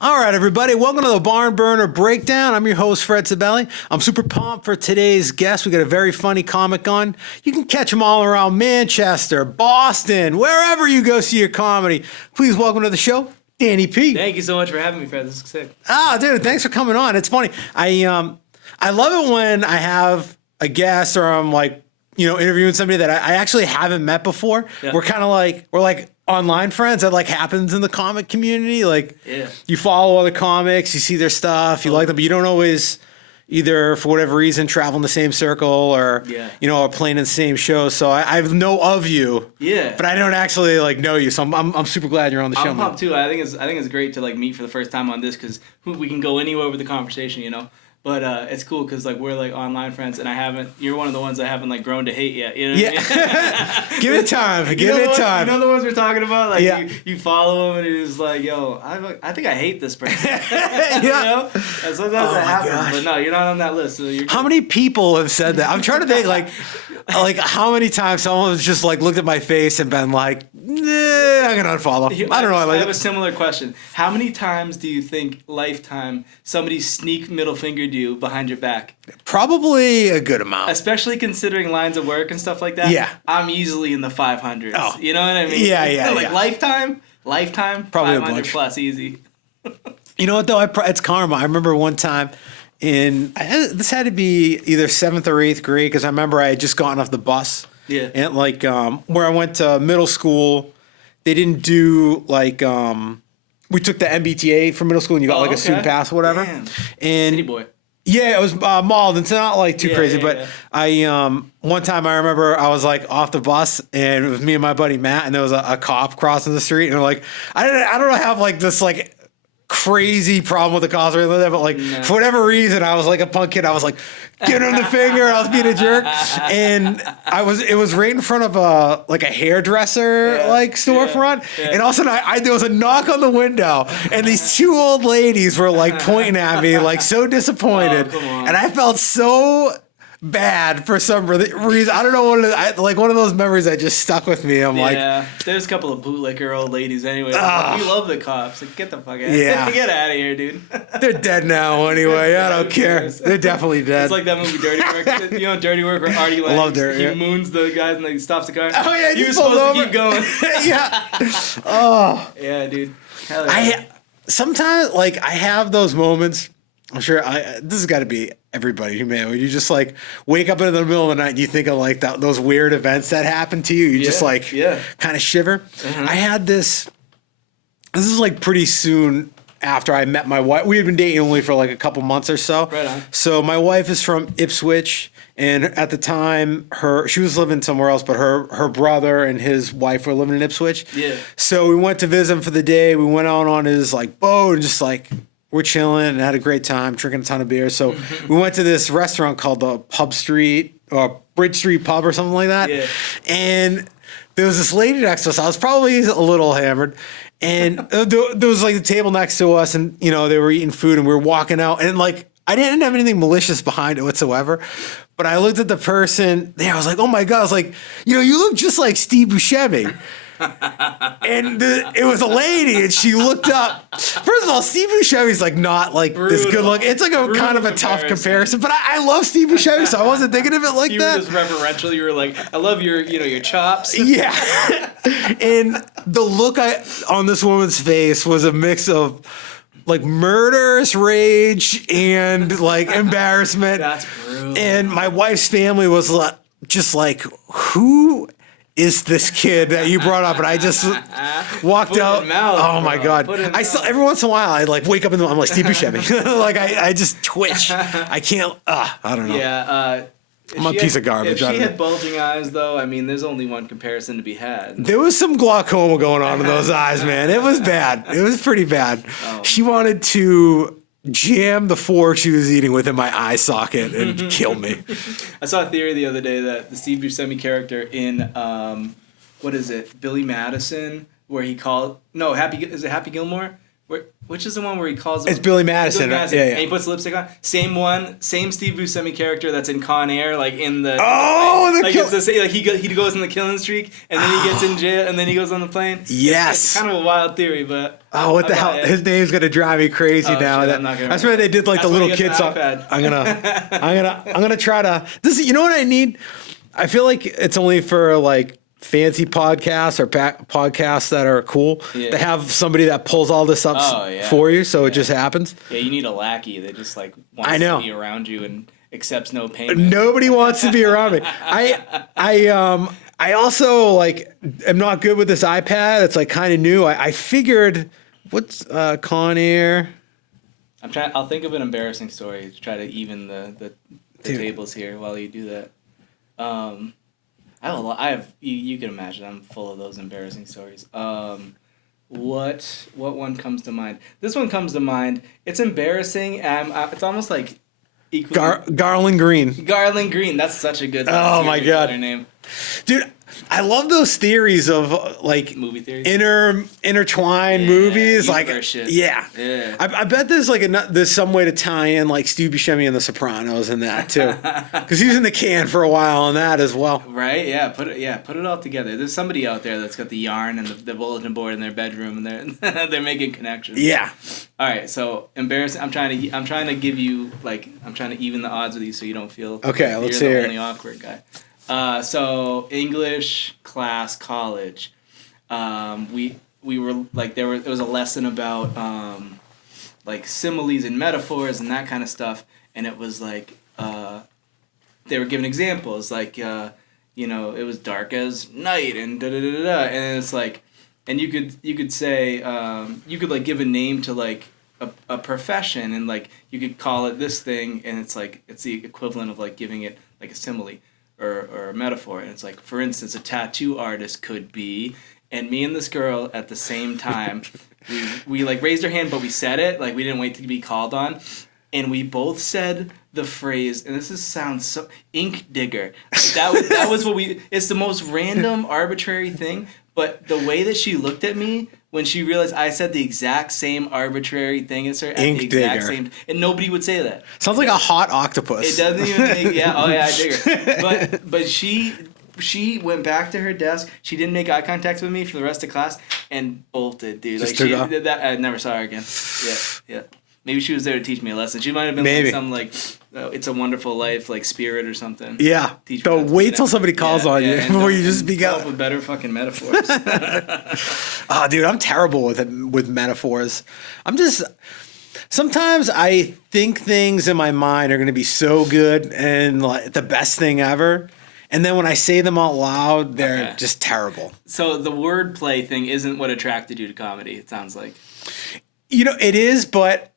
All right, everybody, welcome to the Barn Burner Breakdown. I'm your host, Fred Sabelli. I'm super pumped for today's guest. We got a very funny comic on. You can catch them all around Manchester, Boston, wherever you go see your comedy. Please welcome to the show, Danny P. Thank you so much for having me, Fred. This is sick. Dude, thanks for coming on. It's funny. I love it when I have a guest or I'm like, interviewing somebody that I actually haven't met before. Yeah. We're like online friends. That like happens in the comic community. Like, you follow other comics, you see their stuff, you like them, but you don't always either for whatever reason travel in the same circle or are playing in the same show. So I know of you, but I don't actually like know you. So I'm super glad you're on the show. I'm pumped too. I think it's great to like meet for the first time on this because we can go anywhere with the conversation, But it's cool because like we're like online friends, and you're one of the ones I haven't like grown to hate yet. You know what I mean? Give it time. Give it time. You know the ones we're talking about? Like you follow him and it's like, yo, I think I hate this person. You know? And sometimes that happens, gosh. But no, you're not on that list. So how many people have said that? I'm trying to think like how many times someone's just like looked at my face and been like, I'm gonna unfollow. I don't know. I have a similar question. How many times do you think lifetime somebody sneak middle fingered you behind your back? Probably a good amount. Especially considering lines of work and stuff like that. Yeah. I'm easily in the 500s. Oh. You know what I mean? Yeah. Like lifetime, probably 500 a bunch. plus easy. You know what though? It's karma. I remember one time this had to be either 7th or 8th grade because I remember I had just gotten off the bus. Yeah. And like where I went to middle school, they didn't do like we took the MBTA for middle school and you got like a student pass or whatever. Damn. And City boy. Yeah, it was Malden. It's not like too crazy, but yeah. I one time I remember I was like off the bus and it was me and my buddy Matt and there was a cop crossing the street and we're like I don't have like this like crazy problem with the cops or anything like that, but like for whatever reason I was like a punk kid. I was like give him the finger. I was being a jerk, and it was right in front of a hairdresser like storefront, and all of a sudden there was a knock on the window, and these two old ladies were like pointing at me like so disappointed, and I felt so bad for some reason. I don't know what it is. Like one of those memories that just stuck with me. I'm like, there's a couple of bootlicker old ladies anyway. Like, we love the cops. Like, get the fuck out. Yeah, get out of here, dude. They're dead now anyway. I don't care. They're definitely dead. It's like that movie Dirty Work. Dirty Work where Artie Lang, love Dirty. He moons the guys and he stops the car. Oh yeah, he was supposed to keep going. Yeah. Oh yeah, dude. Hell yeah. Sometimes like I have those moments. I'm sure this has got to be everybody, man. When you just like wake up in the middle of the night and you think of like those weird events that happen to you. You just like kind of shiver. I had this. This is like pretty soon after I met my wife. We had been dating only for like a couple months or so. Right on. So my wife is from Ipswich, and at the time she was living somewhere else, but her brother and his wife were living in Ipswich. Yeah. So we went to visit him for the day. We went out on his like boat and just like. We're chilling and had a great time, drinking a ton of beer. So we went to this restaurant called the Pub Street or Bridge Street Pub or something like that. Yeah. And there was this lady next to us. I was probably a little hammered. And there was like a table next to us and, they were eating food and we were walking out. And like, I didn't have anything malicious behind it whatsoever. But I looked at the person there. I was like, oh my God. I was like, you look just like Steve Buscemi. And it was a lady, and she looked up. First of all, Steve Buscemi's like not like this good look. It's like a kind of a tough comparison, but I love Steve Buscemi, so I wasn't thinking of it like that. You were just reverential. You were like, I love your chops. Yeah. And the look on this woman's face was a mix of like murderous rage and like embarrassment. That's brutal. And my wife's family was just like, who is this kid that you brought up? And I just walked out. Oh my God. I still, every once in a while, I like wake up I'm like Steve Buscemi. Like I just twitch. I can't, I don't know. Yeah. I'm a piece of garbage. If she had bulging eyes, though, I mean, there's only one comparison to be had. There was some glaucoma going on in those eyes, man. It was bad. It was pretty bad. Oh. She wanted to jam the fork she was eating within my eye socket and kill me. I saw a theory the other day that the Steve Buscemi character in, what is it, Billy Madison, where he called is it Happy Gilmore? Which is the one where he calls him? It's Billy Madison. Billy Madison. Yeah, yeah. And he puts lipstick on. Same one, same Steve Buscemi character that's in Con Air, like in the. Oh, the like kill- it's the same, like he goes in the killing streak, and then he gets in jail, and then he goes on the plane. Yes. It's kind of a wild theory, but. Oh, what the hell? His name's gonna drive me crazy Oh, now. shit, I'm not gonna That's why they did like That's the when little he gets kids an song. iPad. I'm gonna try to. This, you know what I need? I feel like it's only for like fancy podcasts or podcasts that are cool. Yeah. They have somebody that pulls all this up for you, so it just happens. Yeah, you need a lackey that just like wants I know. to be around you and accepts no payment. Nobody wants to be around me. I also like am not good with this iPad. It's like kind of new. I figured what's Con Air. I'll think of an embarrassing story to try to even the tables here while you do that. I have a lot. You can imagine I'm full of those embarrassing stories. What one comes to mind? This one comes to mind. It's embarrassing. It's almost like equally. Garland Green. Garland Green. That's such a good. Oh my God. Name. Dude, I love those theories of like Movie theories. Intertwined movies. Like, universe shit. yeah. I bet there's like there's some way to tie in like Stu Buscemi and The Sopranos in that too, because he was in the can for a while on that as well. Right? Yeah. Put it all together. There's somebody out there that's got the yarn and the bulletin board in their bedroom, and they're making connections. Yeah. All right. So embarrassing. I'm trying to give you like I'm trying to even the odds with you so you don't feel okay. like Let's you're hear the only awkward guy. So English class, college, we were like it was a lesson about like similes and metaphors and that kind of stuff, and it was like they were giving examples like it was dark as night and da da da da, and it's like, and you could say you could like give a name to like a profession, and like you could call it this thing, and it's like it's the equivalent of like giving it like a simile. Or a metaphor, and it's like, for instance, a tattoo artist could be, and me and this girl at the same time, we like raised our hand, but we said it, like we didn't wait to be called on, and we both said the phrase, and sounds so, ink digger. Like that was what it's the most random, arbitrary thing, but the way that she looked at me, when she realized I said the exact same arbitrary thing as her at Ink the exact digger. same, and nobody would say that. Sounds like a hot octopus. It doesn't even make I dig her. But she went back to her desk. She didn't make eye contact with me for the rest of class and bolted, dude. Just Like took she off. did that. I never saw her again. Yeah. Maybe she was there to teach me a lesson. She might have been Maybe. like some like It's a Wonderful Life like spirit or something. Yeah. Teach me So how to wait do till that. somebody calls on you and before you just speak come out. up with better fucking metaphors. Oh, dude, I'm terrible with metaphors. Sometimes I think things in my mind are going to be so good and like the best thing ever. And then when I say them out loud, they're Okay. just terrible. So the wordplay thing isn't what attracted you to comedy, it sounds like. It is, but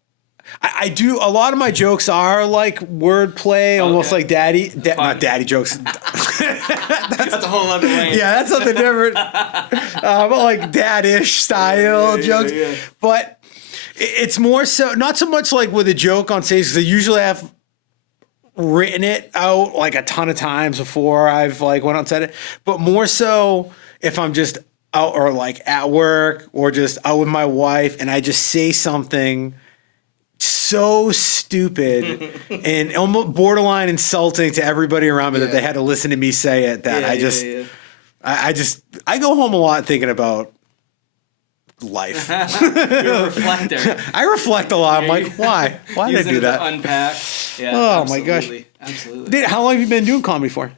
I do, a lot of my jokes are like wordplay, almost like not daddy jokes. That's a whole other lane. Yeah, that's something different. But like dad-ish style jokes. Yeah. But it's more so, not so much like with a joke on stage, because I usually have written it out like a ton of times before I've like went on said it, but more so if I'm just out or like at work or just out with my wife and I just say something so stupid and almost borderline insulting to everybody around me that they had to listen to me say it, that I go home a lot thinking about life. You're a reflector. I reflect a lot. I'm like, why did I Using do it to that? unpack. Yeah, Oh, my gosh. Absolutely. Dude, how long have you been doing comedy for?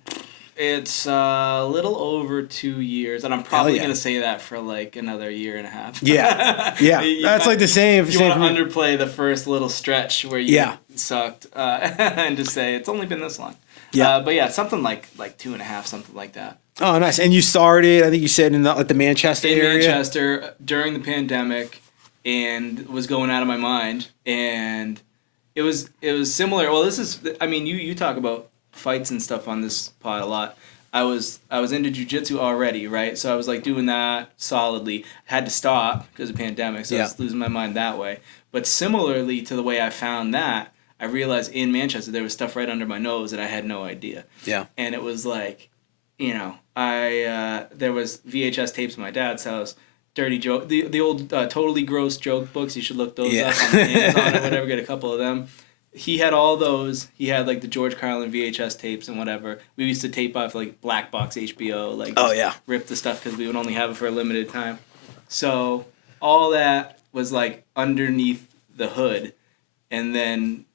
It's a little over 2 years, and I'm probably yeah. going to say that for like another year and a half. Yeah. You That's might- like the same. You same want for to me. underplay the first little stretch where you sucked and just say, it's only been this long. Yeah. But yeah, something like 2.5, something like that. Oh, nice. And you started, I think you said in the Manchester In area. Manchester during the pandemic, and was going out of my mind, and it was similar. Well, this is, I mean, you talk about fights and stuff on this pod a lot. I was into jiu-jitsu already, right? So I was like doing that solidly. Had to stop because of pandemic, so I was losing my mind that way. But similarly to the way I found that, I realized in Manchester there was stuff right under my nose that I had no idea. Yeah. And it was like, there was VHS tapes at my dad's house, dirty joke, the old Totally Gross joke books. You should look those Yeah. up on Amazon or whatever. Get a couple of them. He had all those. He had like the George Carlin VHS tapes and whatever. We used to tape off like Black Box HBO, like Oh, yeah. rip the stuff because we would only have it for a limited time. So all that was like underneath the hood, and then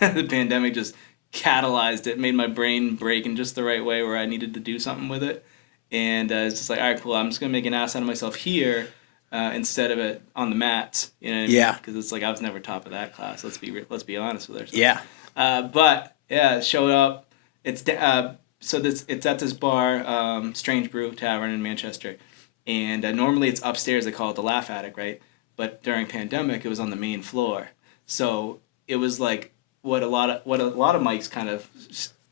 the pandemic just catalyzed it, made my brain break in just the right way where I needed to do something with it, and it's just like, all right, cool. I'm just gonna make an ass out of myself here. Instead of it on the mats, you know, Yeah. because it's like I was never top of that class. Let's be honest with ourselves. Yeah. But yeah, it showed up. It's it's at this bar, Strange Brew Tavern in Manchester, and normally it's upstairs. They call it the Laugh Attic, right? But during pandemic, it was on the main floor, so it was like what a lot of mics kind of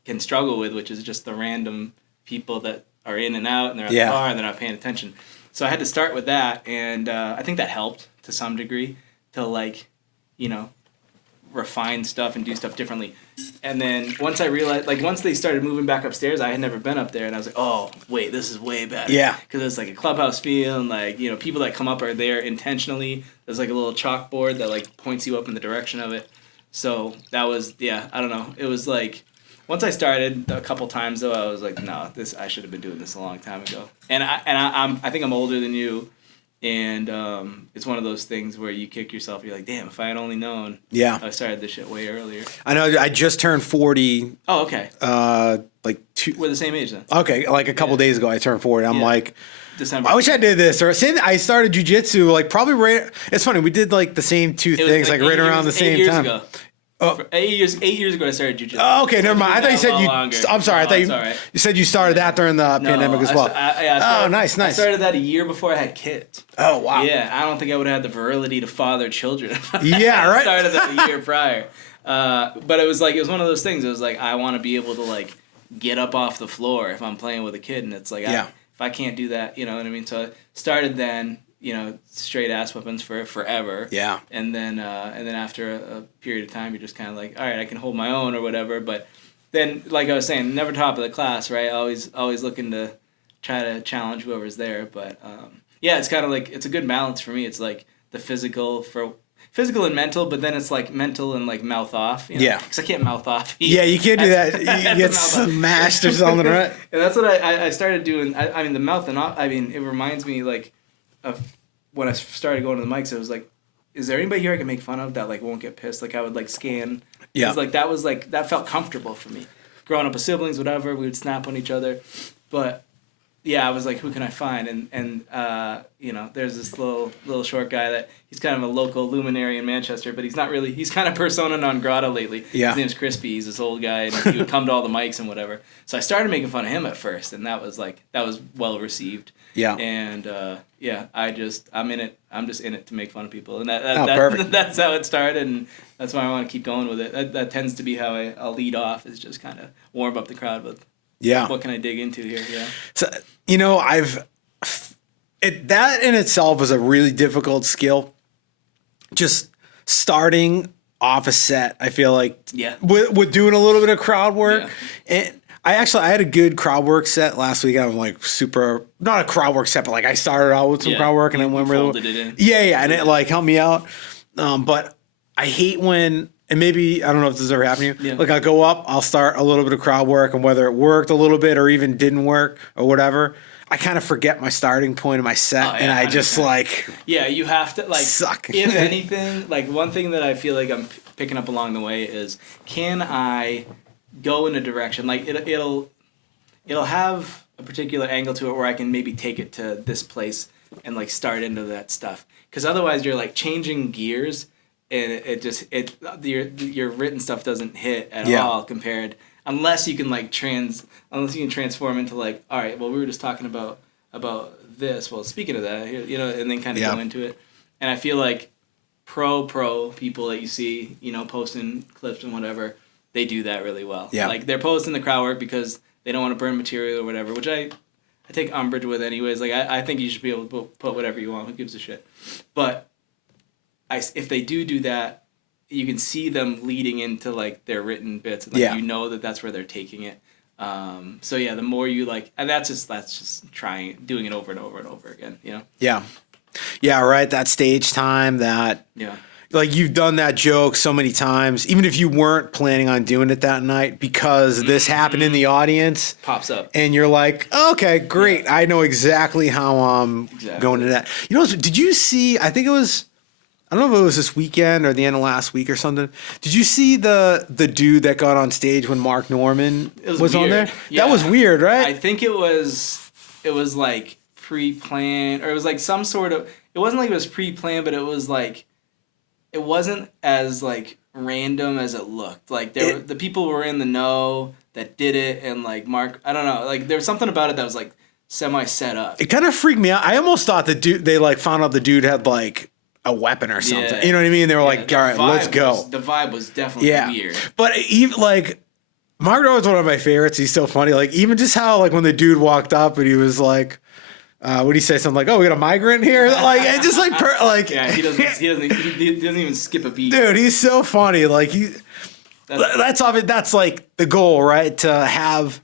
can struggle with, which is just the random people that are in and out, and they're at the bar and they're not paying attention. So I had to start with that, and I think that helped to some degree to, like, you know, refine stuff and do stuff differently. And then once I realized, like, once they started moving back upstairs, I had never been up there, and I was like, oh, wait, this is way better. Yeah. Because it's like a clubhouse feel, and, like, you know, people that come up are there intentionally. There's, like, a little chalkboard that, like, points you up in the direction of it. So that was, yeah, I don't know. It was, like... Once I started a couple times though, I was like, no, I should have been doing this a long time ago. And I think I'm older than you, and it's one of those things where you kick yourself. You're like, damn, if I had only known. Yeah. I started this shit way earlier. I know. I just turned 40. Oh, okay. Like two. We're the same age then. Okay, like a couple days ago, I turned 40. I'm like, December. I wish I did this. Or same. I started jujitsu like probably right. It's funny. We did like the same two things like right around the same time. Ago. Oh. 8 years ago, I started jiu-jitsu. Oh, okay, never mind. I thought you said you. Longer. I'm sorry. No, I thought you said you started that during the pandemic as well. Nice. I started that a year before I had kids. Oh, wow. Yeah, I don't think I would have had the virility to father children. Yeah, right. I started that a year prior. But it was one of those things. It was like, I want to be able to like get up off the floor if I'm playing with a kid, and it's like, if I can't do that, you know what I mean. So I started then. You know, straight ass weapons for forever. Yeah. And then after a period of time, you're just kind of like, all right, I can hold my own or whatever. But then, like I was saying, never top of the class, right? Always looking to try to challenge whoever's there. But yeah, it's kind of like, it's a good balance for me. It's like the physical and mental, but then it's like mental and like mouth off. You know? Yeah. Because I can't mouth off. Yeah, you can't do that. You get smashed or something, right? And that's what I started doing. I mean, the mouth and off. I mean, it reminds me like. Of when I started going to the mics, it was like, is there anybody here I can make fun of that like won't get pissed? Like I would like scan. Yeah. Like that felt comfortable for me. Growing up with siblings, whatever, we would snap on each other, but yeah, I was like, who can I find? And you know, there's this little short guy that he's kind of a local luminary in Manchester, but he's not really. He's kind of persona non grata lately. Yeah. His name's Crispy. He's this old guy, and he would come to all the mics and whatever. So I started making fun of him at first, and that was well received. Yeah. And yeah, I'm in it. I'm just in it to make fun of people, and perfect. That's how it started, and that's why I want to keep going with it. That tends to be how I'll lead off, is just kind of warm up the crowd with. Yeah. What can I dig into here? Yeah. So you know, that in itself is a really difficult skill. Just starting off a set, I feel like. Yeah. With doing a little bit of crowd work, and. I had a good crowd work set last week. I'm like not a crowd work set, but like I started out with some crowd work and then went really. Folded it in. Yeah, and it like helped me out. But I hate when, and maybe I don't know if this has ever happened to you. Yeah. Like I go up, I'll start a little bit of crowd work, and whether it worked a little bit or even didn't work or whatever, I kind of forget my starting point of my set, and I just 100%. Like. Yeah, you have to like. Suck. If anything, like one thing that I feel like I'm picking up along the way is, can I go in a direction like it'll have a particular angle to it where I can maybe take it to this place and like start into that stuff, because otherwise you're like changing gears and your written stuff doesn't hit at all compared unless you can like transform into like, all right, well we were just talking about this, well speaking of that, you know, and then kind of go into it. And I feel like pro people that you see, you know, posting clips and whatever, they do that really well. Yeah. Like they're posting the crowd work because they don't want to burn material or whatever, which I take umbrage with anyways. Like I think you should be able to put whatever you want. Who gives a shit? But if they do that, you can see them leading into like their written bits, and like you know that that's where they're taking it. So yeah, the more you like, and that's just doing it over and over and over again, you know? Yeah. Yeah, right. That stage time, Yeah. like you've done that joke so many times, even if you weren't planning on doing it that night, because this happened in the audience, Pops up. and you're like, okay, great. Yeah. I know exactly how I'm Exactly. going to that. You know, did you see, I think it was, I don't know if it was this weekend or the end of last week or something. Did you see the dude that got on stage when Mark Norman It was on weird. there? Yeah. That was weird, right? I think it was like pre-planned, or it was like some sort of, it wasn't like it was pre-planned, but it was like, it wasn't as like random as it looked. Like the people were in the know that did it, and like Mark, I don't know, like there was something about it that was like semi set up. It kind of freaked me out. I almost thought the dude, they like found out the dude had like a weapon or something. Yeah. You know what I mean? They were Yeah, like, the all right, let's vibe go. The vibe was definitely Yeah. weird. But even like, Mark Norman's one of my favorites. He's so funny. Like even just how like when the dude walked up and he was like, what did he say? Something like, "Oh, we got a migrant here." Like it just like like Yeah, he doesn't even skip a beat. dude, he's so funny. Like that's of it. That's like the goal, right? To have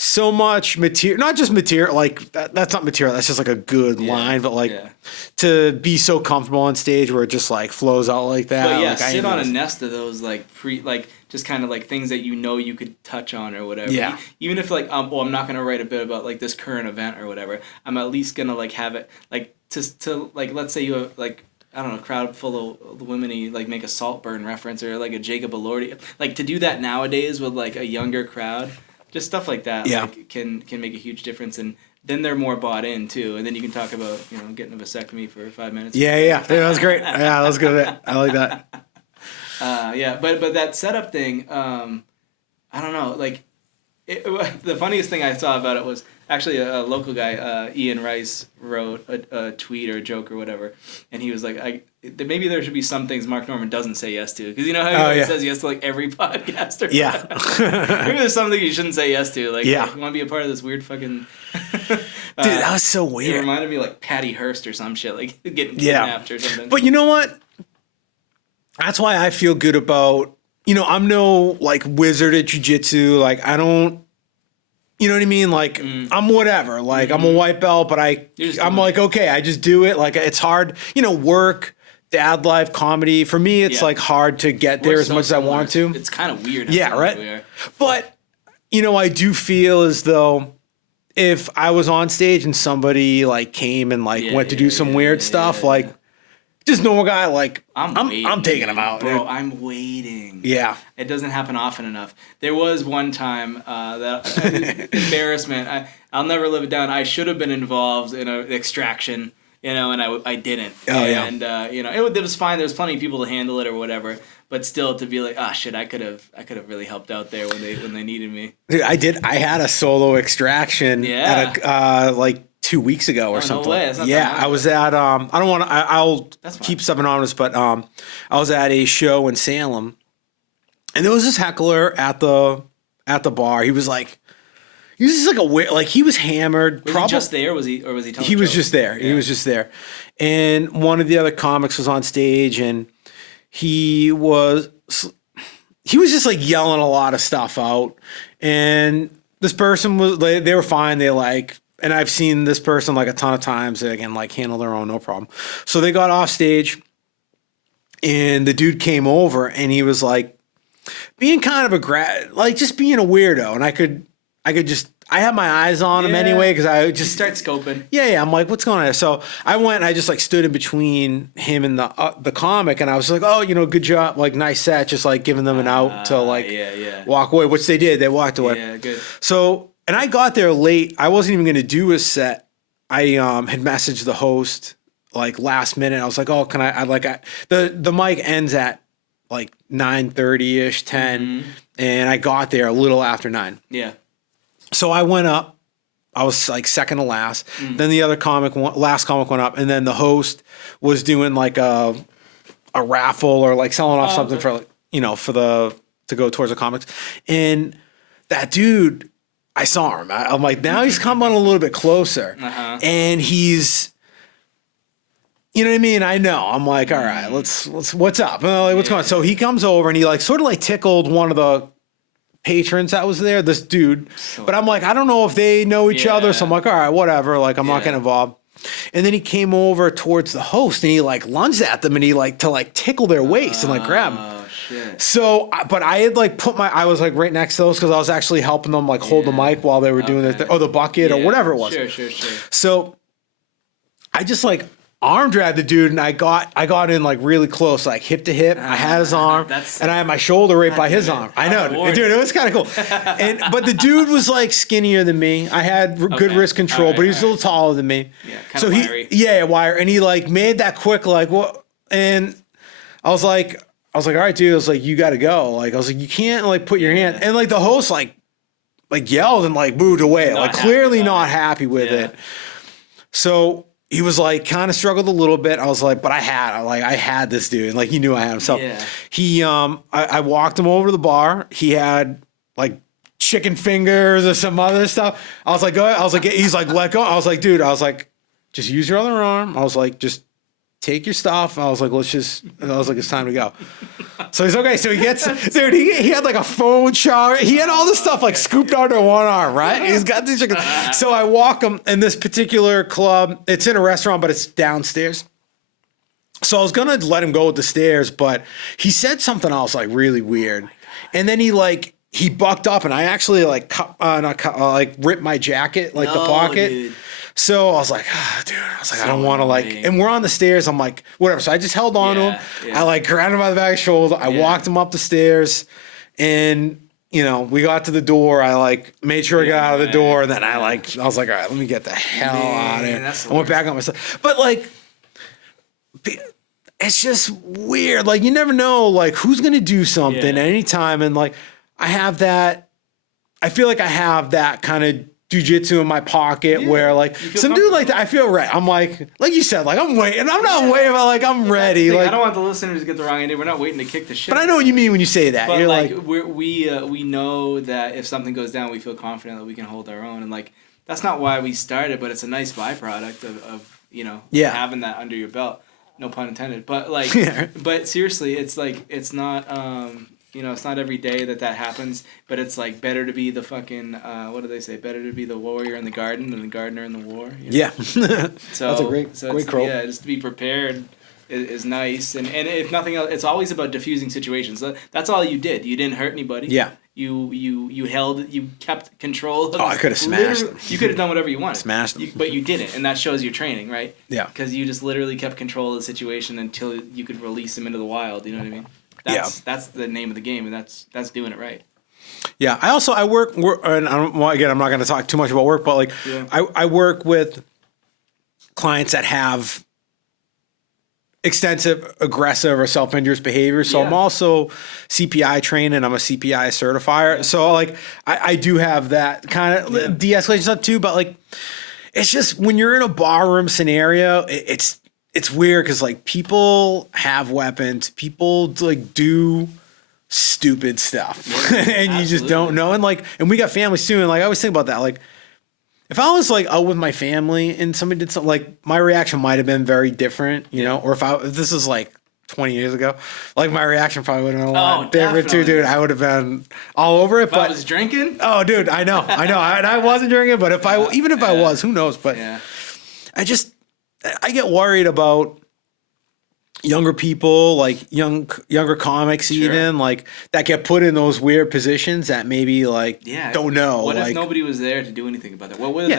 so much material, not just material. Like that's not material. That's just like a good line, but like to be so comfortable on stage where it just like flows out like that. But yeah, like, sit on a nest of those like just kind of like things that you know you could touch on or whatever. Yeah. Even if like I'm not gonna write a bit about like this current event or whatever. I'm at least gonna like have it like to like, let's say you have like, I don't know, a crowd full of women, you like make a Saltburn reference or like a Jacob Elordi. Like to do that nowadays with like a younger crowd, just stuff like that. Yeah. Like, can make a huge difference, and then they're more bought in too. And then you can talk about, you know, getting a vasectomy for 5 minutes. Yeah, that was great. Yeah, that was good. I like that. But that setup thing, I don't know. Like, the funniest thing I saw about it was actually a local guy, Ian Rice, wrote a tweet or a joke or whatever, and he was like, maybe there should be some things Mark Norman doesn't say yes to, because you know how he says yes to like every podcast. Or Yeah. maybe there's something you shouldn't say yes to. Like, Yeah. you want to be a part of this weird fucking. Dude, that was so It weird. reminded me of like Patty Hearst or some shit, like getting kidnapped or something. But you know what? That's why I feel good about, you know, I'm no like wizard at jiu-jitsu. Like I don't, you know what I mean? Like I'm whatever. Like I'm a white belt, but I'm like, okay, I just do it. Like it's hard, you know, work, dad life, comedy. For me, it's like hard to get there as much as I want to. It's kind of weird. Yeah, right. But, you know, I do feel as though if I was on stage and somebody like came and like went to do some weird stuff, like just normal guy, like I'm taking him out, bro. dude. I'm waiting. Yeah, it doesn't happen often enough. There was one time that embarrassment. I'll never live it down. I should have been involved in an extraction, you know, and I didn't. Oh yeah. And you know, it was fine. There was plenty of people to handle it or whatever. But still, to be like, shit, I could have really helped out there when they needed me. Dude, I had a solo extraction at a like 2 weeks ago or something. No way. That's not Yeah, that I was at I don't want to. I'll That's fine. keep stuff anonymous, but I was at a show in Salem, and there was this heckler at the bar. He was just like a weird, like he was hammered. Was he just there? Was he telling He was jokes? just there. Yeah. He was just there, and one of the other comics was on stage, and he was just like yelling a lot of stuff out, and this person was they were fine. They like. And I've seen this person like a ton of times. They can like handle their own, no problem. So they got off stage, and the dude came over, and he was like being kind of like just being a weirdo. And I could just I had my eyes on him anyway because I just start scoping. Yeah. I'm like, what's going on there? So I went and I just like stood in between him and the comic, and I was like, oh, you know, good job, like nice set, just like giving them an out to like walk away, which they did. They walked away. Yeah, good. So. And I got there late. I wasn't even going to do a set. I had messaged the host like last minute. I was like, "Oh, can the mic ends at like 9:30ish, 10, and I got there a little after 9. Yeah. So I went up. I was like second to last. Then the other last comic went up, and then the host was doing like a raffle or like selling off something for like, you know, to go towards the comics. And that dude, I saw him. I'm like, now he's coming a little bit closer, and he's, you know what I mean? I know. I'm like, all right, let's what's up? Like, what's going on? So he comes over and he like sort of like tickled one of the patrons that was there, this dude. But I'm like, I don't know if they know each other. So I'm like, all right, whatever. Like, I'm not getting involved. And then he came over towards the host and he like lunged at them and he like to like tickle their waist and like grab them. Oh shit. So, but I had like I was like right next to those because I was actually helping them like hold the mic while they were doing the bucket or whatever it was. Sure. So I just like arm dragged the dude and I got in like really close, like hip to hip. I had his arm and I had my shoulder right by his arm. I know, dude, it was kind of cool. But the dude was like skinnier than me. I had good wrist control, but he was a little taller than me. Yeah, kind of wiry. Wire. And he like made that quick, like what? And I was like, all right, dude. I was like, you got to go. Like, I was like, you can't like put your hand. And like the host like yelled and like moved away, like clearly not happy with it. So he was like kind of struggled a little bit. I was like, but I had this dude. And like he knew I had him. So he I walked him over to the bar. He had like chicken fingers or some other stuff. I was like, go ahead. I was like, he's like, let go. I was like, dude, I was like, just use your other arm. I was like, just take your stuff. I was like, it's time to go. So he's okay. So he gets, dude, he had like a phone charger. He had all this stuff like scooped under one arm, right? He's got these chickens. So I walk him in this particular club. It's in a restaurant, but it's downstairs. So I was going to let him go with the stairs, but he said something else like really weird. And then he bucked up and I actually like ripped my jacket, like the pocket. Dude. So I was like, dude, I don't want to like, and we're on the stairs. I'm like, whatever. So I just held on to him. Yeah. I like grabbed him by the back of the shoulder. I walked him up the stairs and, you know, we got to the door. I like made sure I got out of the door. And then I was like, all right, let me get the hell out of here. I went back on myself. But like, it's just weird. Like you never know like who's going to do something at any time. And like, I feel like I have that kind of jiu-jitsu in my pocket where like some dude like that, I feel right. I'm like you said, like I'm waiting. I'm not waiting, but like I'm ready. Like I don't want the listeners to get the wrong idea. We're not waiting to kick the shit. But I know what you mean when you say that. But you're like we know that if something goes down, we feel confident that we can hold our own. And like that's not why we started, but it's a nice byproduct of you know having that under your belt. No pun intended. But like but seriously, it's like it's not you know, it's not every day that happens, but it's like better to be the fucking, what do they say? Better to be the warrior in the garden than the gardener in the war. You know? Yeah. So, that's a great quote. Yeah, just to be prepared is nice. And if nothing else, it's always about diffusing situations. That's all you did. You didn't hurt anybody. Yeah. You kept control. I could have smashed them. You could have done whatever you wanted. Smashed them. But you didn't, and that shows your training, right? Yeah. Because you just literally kept control of the situation until you could release them into the wild. You know what I mean? That's the name of the game, and that's doing it right. Yeah, I work, and I'm not going to talk too much about work, but like I work with clients that have extensive aggressive or self-injurious behavior. So I'm also CPI trained and I'm a CPI certifier. Yeah. So like I do have that kind of de-escalation stuff too, but like it's just when you're in a barroom scenario, it's weird because like people have weapons, people like do stupid stuff and you just don't know. And we got families too. And like I always think about that. Like if I was like out with my family and somebody did something, like my reaction might have been very different, you know, or if this is like 20 years ago, like my reaction probably would have been a lot different too, dude. I would have been all over it. But I was drinking. Oh, dude, I know. I wasn't drinking, but if I was, who knows? But I get worried about younger people, like younger comics, even like that get put in those weird positions that maybe like don't know. What like, if nobody was there to do anything about that? What would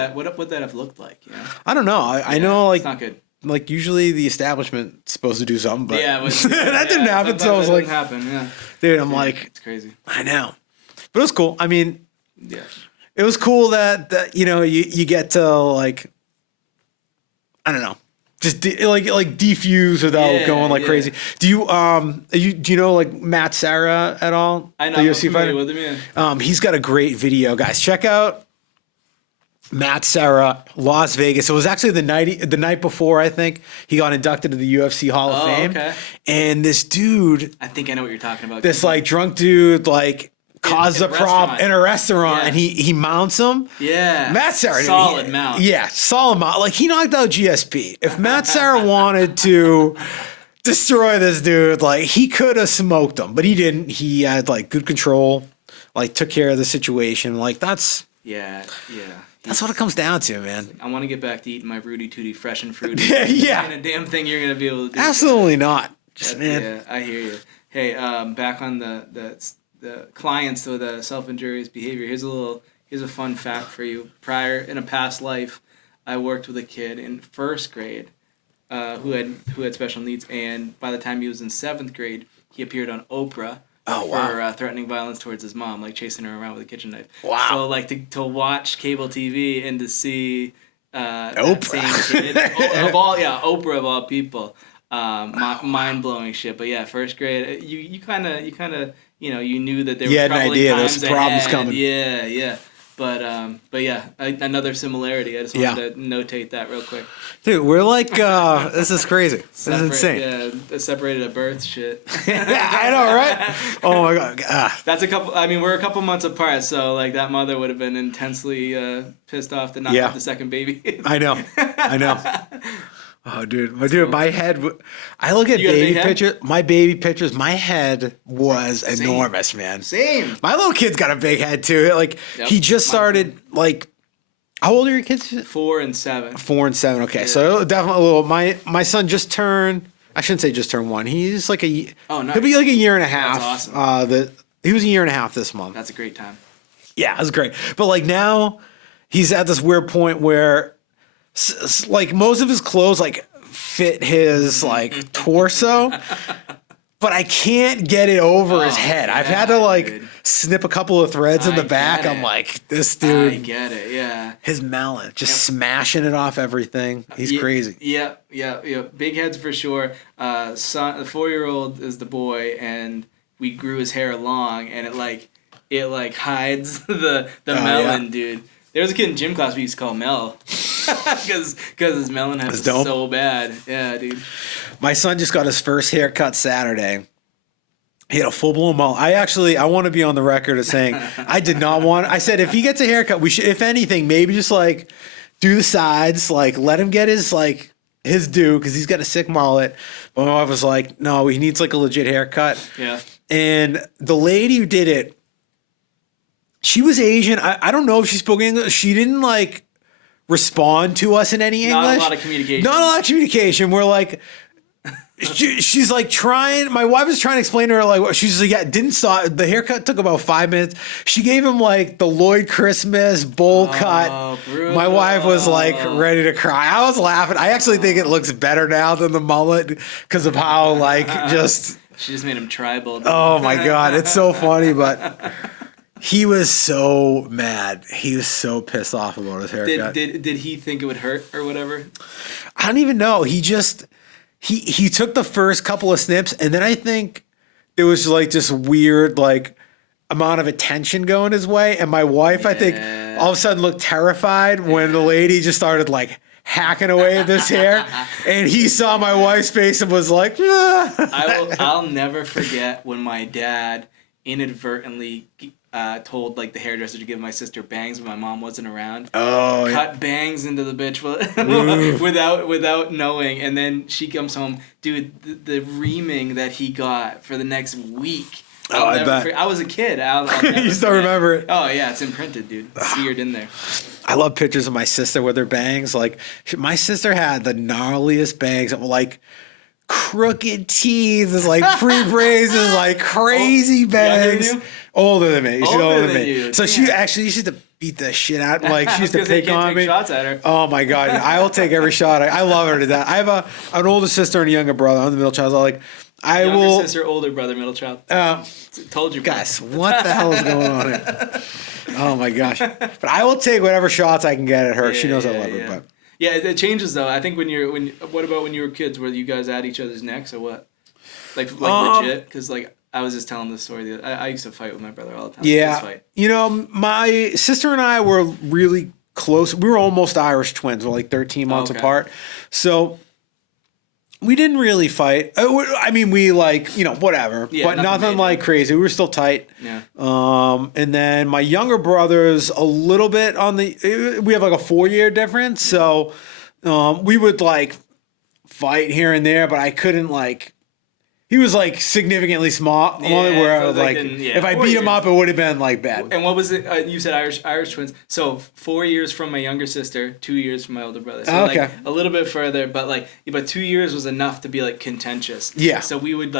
that have looked like? You know? I don't know. I know like it's not good. Like usually the establishment's supposed to do something, but but that didn't happen. So I was like, dude, I'm like, it's crazy. I know, but it was cool. I mean, it was cool that you know you get to like, I don't know. Just like defuse without going like crazy. Do you know like Matt Serra at all? I know. I'm familiar with him. He's got a great video, guys. Check out Matt Serra, Las Vegas. It was actually the night before, I think he got inducted to the UFC Hall of Fame. Okay. And this dude, I think I know what you're talking about. This like drunk dude like caused a prop in a restaurant and he mounts him. Yeah. Matt Serra. Solid mount. Yeah, solid mount. Like he knocked out GSP. If Matt Serra wanted to destroy this dude, like he could have smoked him, but he didn't. He had like good control. like took care of the situation. Like that's Yeah. what it comes down to, man. I want to get back to eating my Rudy Tooty fresh and fruity. Yeah. Ain't a damn thing you're gonna be able to do. Absolutely not. Just man. Yeah, I hear you. Hey, back on the clients with the self-injurious behavior. Here's a fun fact for you. In a past life, I worked with a kid in first grade, who had special needs, and by the time he was in seventh grade, he appeared on Oprah. Oh, wow. For threatening violence towards his mom, like chasing her around with a kitchen knife. Wow. So like to watch cable TV and to see Oprah. that same kid, Oprah of all people. Mind blowing shit. But yeah, first grade, you kind of you knew that there You were had an troubling idea times there's problems ahead. coming. Yeah. But yeah, another similarity. I just wanted to notate that real quick. Dude, we're like, this is crazy. This is insane. Yeah, separated at birth shit. I know, right? Oh my God. That's we're a couple months apart, so like that mother would have been intensely pissed off to not have the second baby. I know. Oh, dude, my head. I look at You got a big baby head? pictures. My baby pictures. My head was enormous, man. Same. My little kid's got a big head too. Like Yep. he just started. Like, how old are your kids? 4 and 7. 4 and 7. Okay, so definitely a little. My son just turned. I shouldn't say just turned 1. He's like a. Oh, nice. He'll be like a year and a half. That's awesome. He was a year and a half this month. That's a great time. Yeah, it was great. But like now, he's at this weird point where, like most of his clothes like fit his like torso, but I can't get it over his head. I've had to like dude. snip a couple of threads in the I back. get I'm it. like, this I dude, get it. Yeah. his melon, just smashing it off everything. He's crazy. Yeah. Big heads for sure. The 4-year-old is the boy, and we grew his hair long, and it hides the melon, dude. There was a kid in gym class we used to call Mel, because his melon head was dope. so bad. Yeah, dude. My son just got his first haircut Saturday. He had a full blown mullet. I want to be on the record as saying I did not want. I said if he gets a haircut, we should, if anything, maybe just like do the sides, like let him get his due because he's got a sick mullet. But my wife was like, no, he needs like a legit haircut. Yeah. And the lady who did it, she was Asian. I don't know if she spoke English. She didn't like respond to us in any English. Not a lot of communication. Not a lot of communication. We're like, she's like trying. My wife was trying to explain to her like, she's like, yeah, didn't stop. The haircut took about 5 minutes. She gave him like the Lloyd Christmas bowl cut. Brutal. My wife was like ready to cry. I was laughing. I actually think it looks better now than the mullet because of how like just. She just made him tribal. Oh my God, it's so funny, but. He was so mad. He was so pissed off about his haircut. Did he think it would hurt or whatever? I don't even know. He just he took the first couple of snips, and then I think there was like this weird like amount of attention going his way. And my wife, I think, all of a sudden looked terrified when the lady just started like hacking away at this hair, and he saw my wife's face and was like, I'll never forget when my dad inadvertently told like the hairdresser to give my sister bangs when my mom wasn't around. Oh, Cut bangs into the bitch without knowing, and then she comes home, dude. The reaming that he got for the next week. I bet. I was a kid. I'll never you still forget. remember it. Oh yeah, it's imprinted, dude. It's seared in there. I love pictures of my sister with her bangs. Like my sister had the gnarliest bangs that were like crooked teeth, like pre-braces, like crazy bangs. Older than me. She's older than me. You. So she actually used to beat the shit out. Like she used to pick on me. Shots at her. Oh my God! I will take every shot. I love her to death. I have an older sister and a younger brother. I'm the middle child. Younger sister, older brother, middle child. Told you, guys. What the hell is going on here? Oh my gosh! But I will take whatever shots I can get at her. She knows I love her. But yeah, it changes though. I think what about when you were kids? Were you guys at each other's necks or what? Like legit? Because like I was just telling this story. I used to fight with my brother all the time. yeah, you know, my sister and I were really close. We were almost Irish twins. We're like 13 months apart. So we didn't really fight. I mean, we like, you know, whatever, but nothing like crazy. We were still tight. Yeah. And then my younger brother's a little bit on we have like a 4-year difference. So we would like fight here and there, but I couldn't like He was like significantly small. Yeah, Where I so was like like, then, yeah, if I 4 beat him years. up, it would have been like bad. And what was it? You said Irish twins. So 4 years from my younger sister, 2 years from my older brother. So Oh, okay. like a little bit further, but 2 years was enough to be like contentious. Yeah. So we would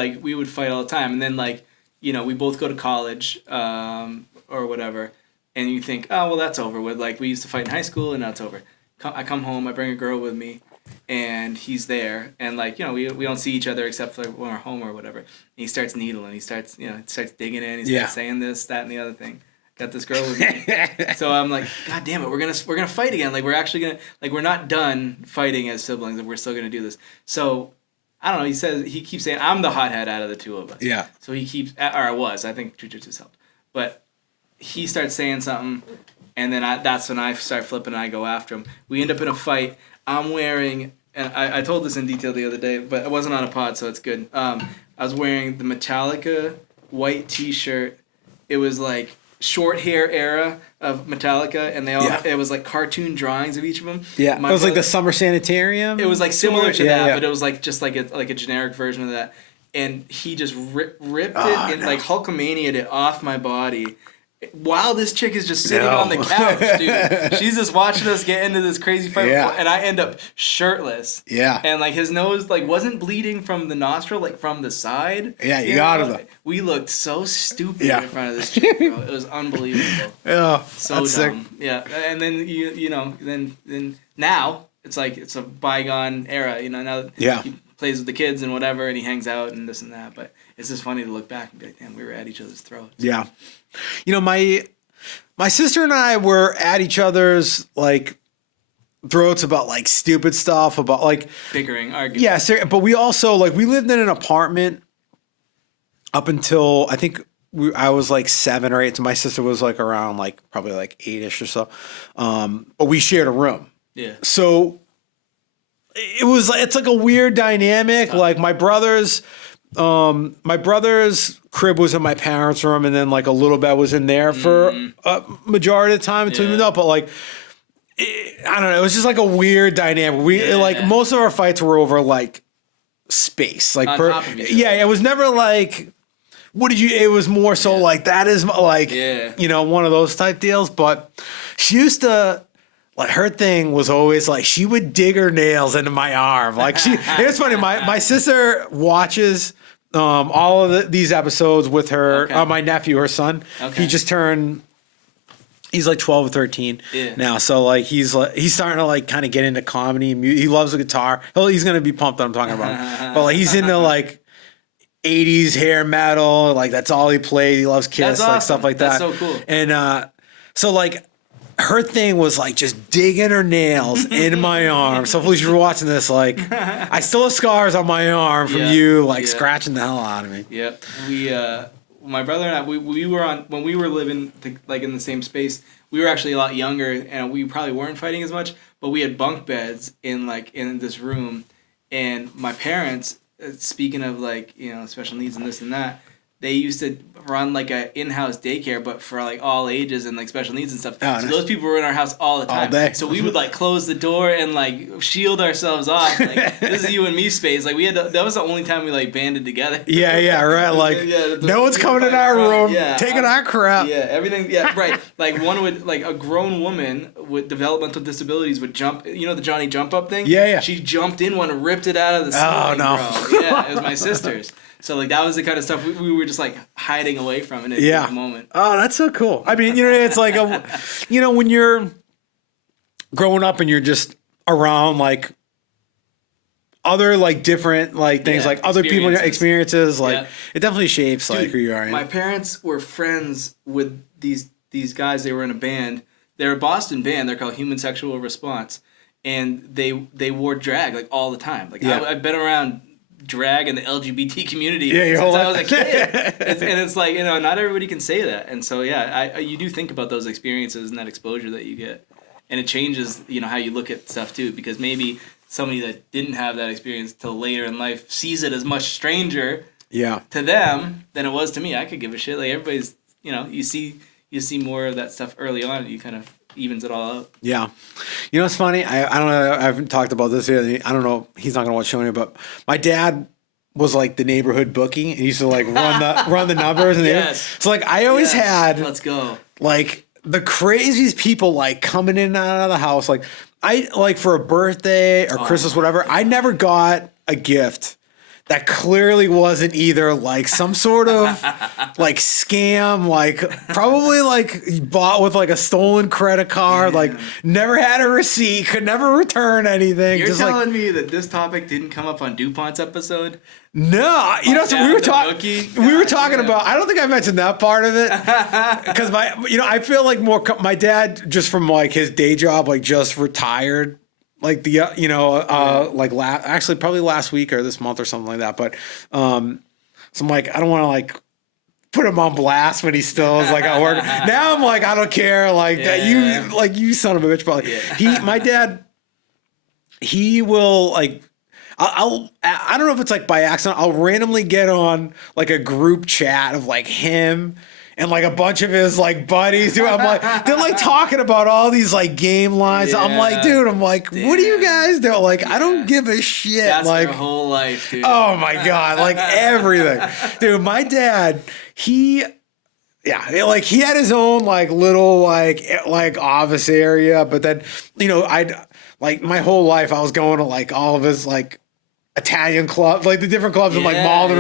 fight all the time, and then like we both go to college, or whatever, and you think, oh well, that's over with. Like we used to fight in high school, and now it's over. I come home, I bring a girl with me, and he's there, and like we don't see each other except for when we're home or whatever. And he starts needling, he starts digging in, he starts saying this, that, and the other thing. Got this girl with me, so I'm like, God damn it, we're gonna fight again. Like we're actually gonna we're not done fighting as siblings, and we're still gonna do this. So I don't know. He keeps saying I'm the hothead out of the two of us. Yeah. So he keeps, or I was. I think jujitsu's helped, but he starts saying something, and then that's when I start flipping and I go after him. We end up in a fight. I'm wearing, and I told this in detail the other day, but it wasn't on a pod, so it's good. I was wearing the Metallica white T-shirt. It was like short hair era of Metallica, and it was like cartoon drawings of each of them. Yeah, it was like the Summer Sanitarium. It was like similar to that, yeah. but it was like just like a generic version of that. And he just ripped it and like Hulkamania'd it off my body. While this chick is just sitting on the couch, dude. She's just watching us get into this crazy fight, and I end up shirtless. Yeah. And like his nose like wasn't bleeding from the nostril, like from the side. Yeah, you got it. We looked so stupid in front of this chick, bro. It was unbelievable. Yeah, So that's dumb. sick. Yeah. And then then now it's like it's a bygone era. Now he plays with the kids and whatever, and he hangs out and this and that. But it's just funny to look back and be like, damn, we were at each other's throats. Yeah. My sister and I were at each other's like throats about like stupid stuff, about like Bickering, arguing. Yeah, but we also like we lived in an apartment up until I think I was like 7 or 8. So my sister was like around like probably like 8ish or so. But we shared a room. Yeah. So it's like a weird dynamic. Like my brother's crib was in my parents' room, and then like a little bed was in there for a majority of the time until we moved up. But like, I don't know, it was just like a weird dynamic. Like most of our fights were over like space, like on top of each other. Yeah, it was never like. It was more so like that is like one of those type deals. But she used to. Like her thing was always like she would dig her nails into my arm. Like it's funny. My sister watches all of these episodes with her. My nephew, her son. Okay. He just turned. He's like 12 or 13 now. So like he's starting to like kind of get into comedy. He loves the guitar. He's gonna be pumped that I'm talking about. But like he's into like 80s hair metal. Like that's all he plays. He loves Kiss, like stuff like that. That's so cool. And so like. Her thing was like just digging her nails in my arm. So if you're watching this, like I still have scars on my arm from you like scratching the hell out of me. Yep. We my brother and I we were on when we were living like in the same space. We were actually a lot younger and we probably weren't fighting as much, but we had bunk beds in this room, and my parents, speaking of like special needs and this and that, they used to run like a in-house daycare, but for like all ages and like special needs and stuff. So those people were in our house all the time. All day. So we would like close the door and like shield ourselves off. Like this is you and me space. Like that was the only time we like banded together. Yeah, right. Like no one's coming in our room, taking our crap. Yeah, everything. Yeah, right. Like one would like a grown woman with developmental disabilities would jump. You know the Johnny Jump Up thing? Yeah. She jumped in one and ripped it out of the ceiling. Oh no. Bro. Yeah, it was my sister's. So like that was the kind of stuff we were just like hiding away from in a moment. Oh, that's so cool. I mean, it's like when you're growing up and you're just around like other like different like things like other people experiences like it definitely shapes like who you are. My parents were friends with these guys. They were in a band. They're a Boston band. They're called Human Sexual Response, and they wore drag like all the time. Like I've been around drag in the LGBT community since I was a kid. And it's like, not everybody can say that. And so, you do think about those experiences and that exposure that you get. And it changes, how you look at stuff too, because maybe somebody that didn't have that experience till later in life sees it as much stranger to them than it was to me. I could give a shit. Like everybody's, you see more of that stuff early on and you kind of evens it all out. Yeah. It's funny. I don't know. I haven't talked about this yet. I don't know. He's not going to watch Shoney, but my dad was like the neighborhood bookie and used to like run the numbers. And Yes. so like I always had Let's go. like the craziest people like coming in and out of the house. Like I like for a birthday or Christmas, whatever, I never got a gift that clearly wasn't either like some sort of like scam, like probably like bought with like a stolen credit card, like never had a receipt, could never return anything. You're just telling like, me that this topic didn't come up on DuPont's episode? no, you know, so dad, we were the talking. bookie? We were God talking damn. about. I don't think I mentioned that part of it because I feel like more. My dad just from like his day job, like just retired, like the like actually probably last week or this month or something like that. But so I'm like, I don't want to like put him on blast when he still is like at work. Now I'm like, I don't care, like that you son of a bitch. But my dad, he will like. I don't know if it's like by accident. I'll randomly get on like a group chat of like him and like a bunch of his like buddies who I'm like, they're like talking about all these like game lines. I'm like, dude, what do you guys do? Like, I don't give a shit. That's like their whole life, dude. oh my God, like everything. Dude, my dad, he had his own like little like office area, but then, I'd like my whole life I was going to like all of his like Italian club, like the different clubs in like Malden,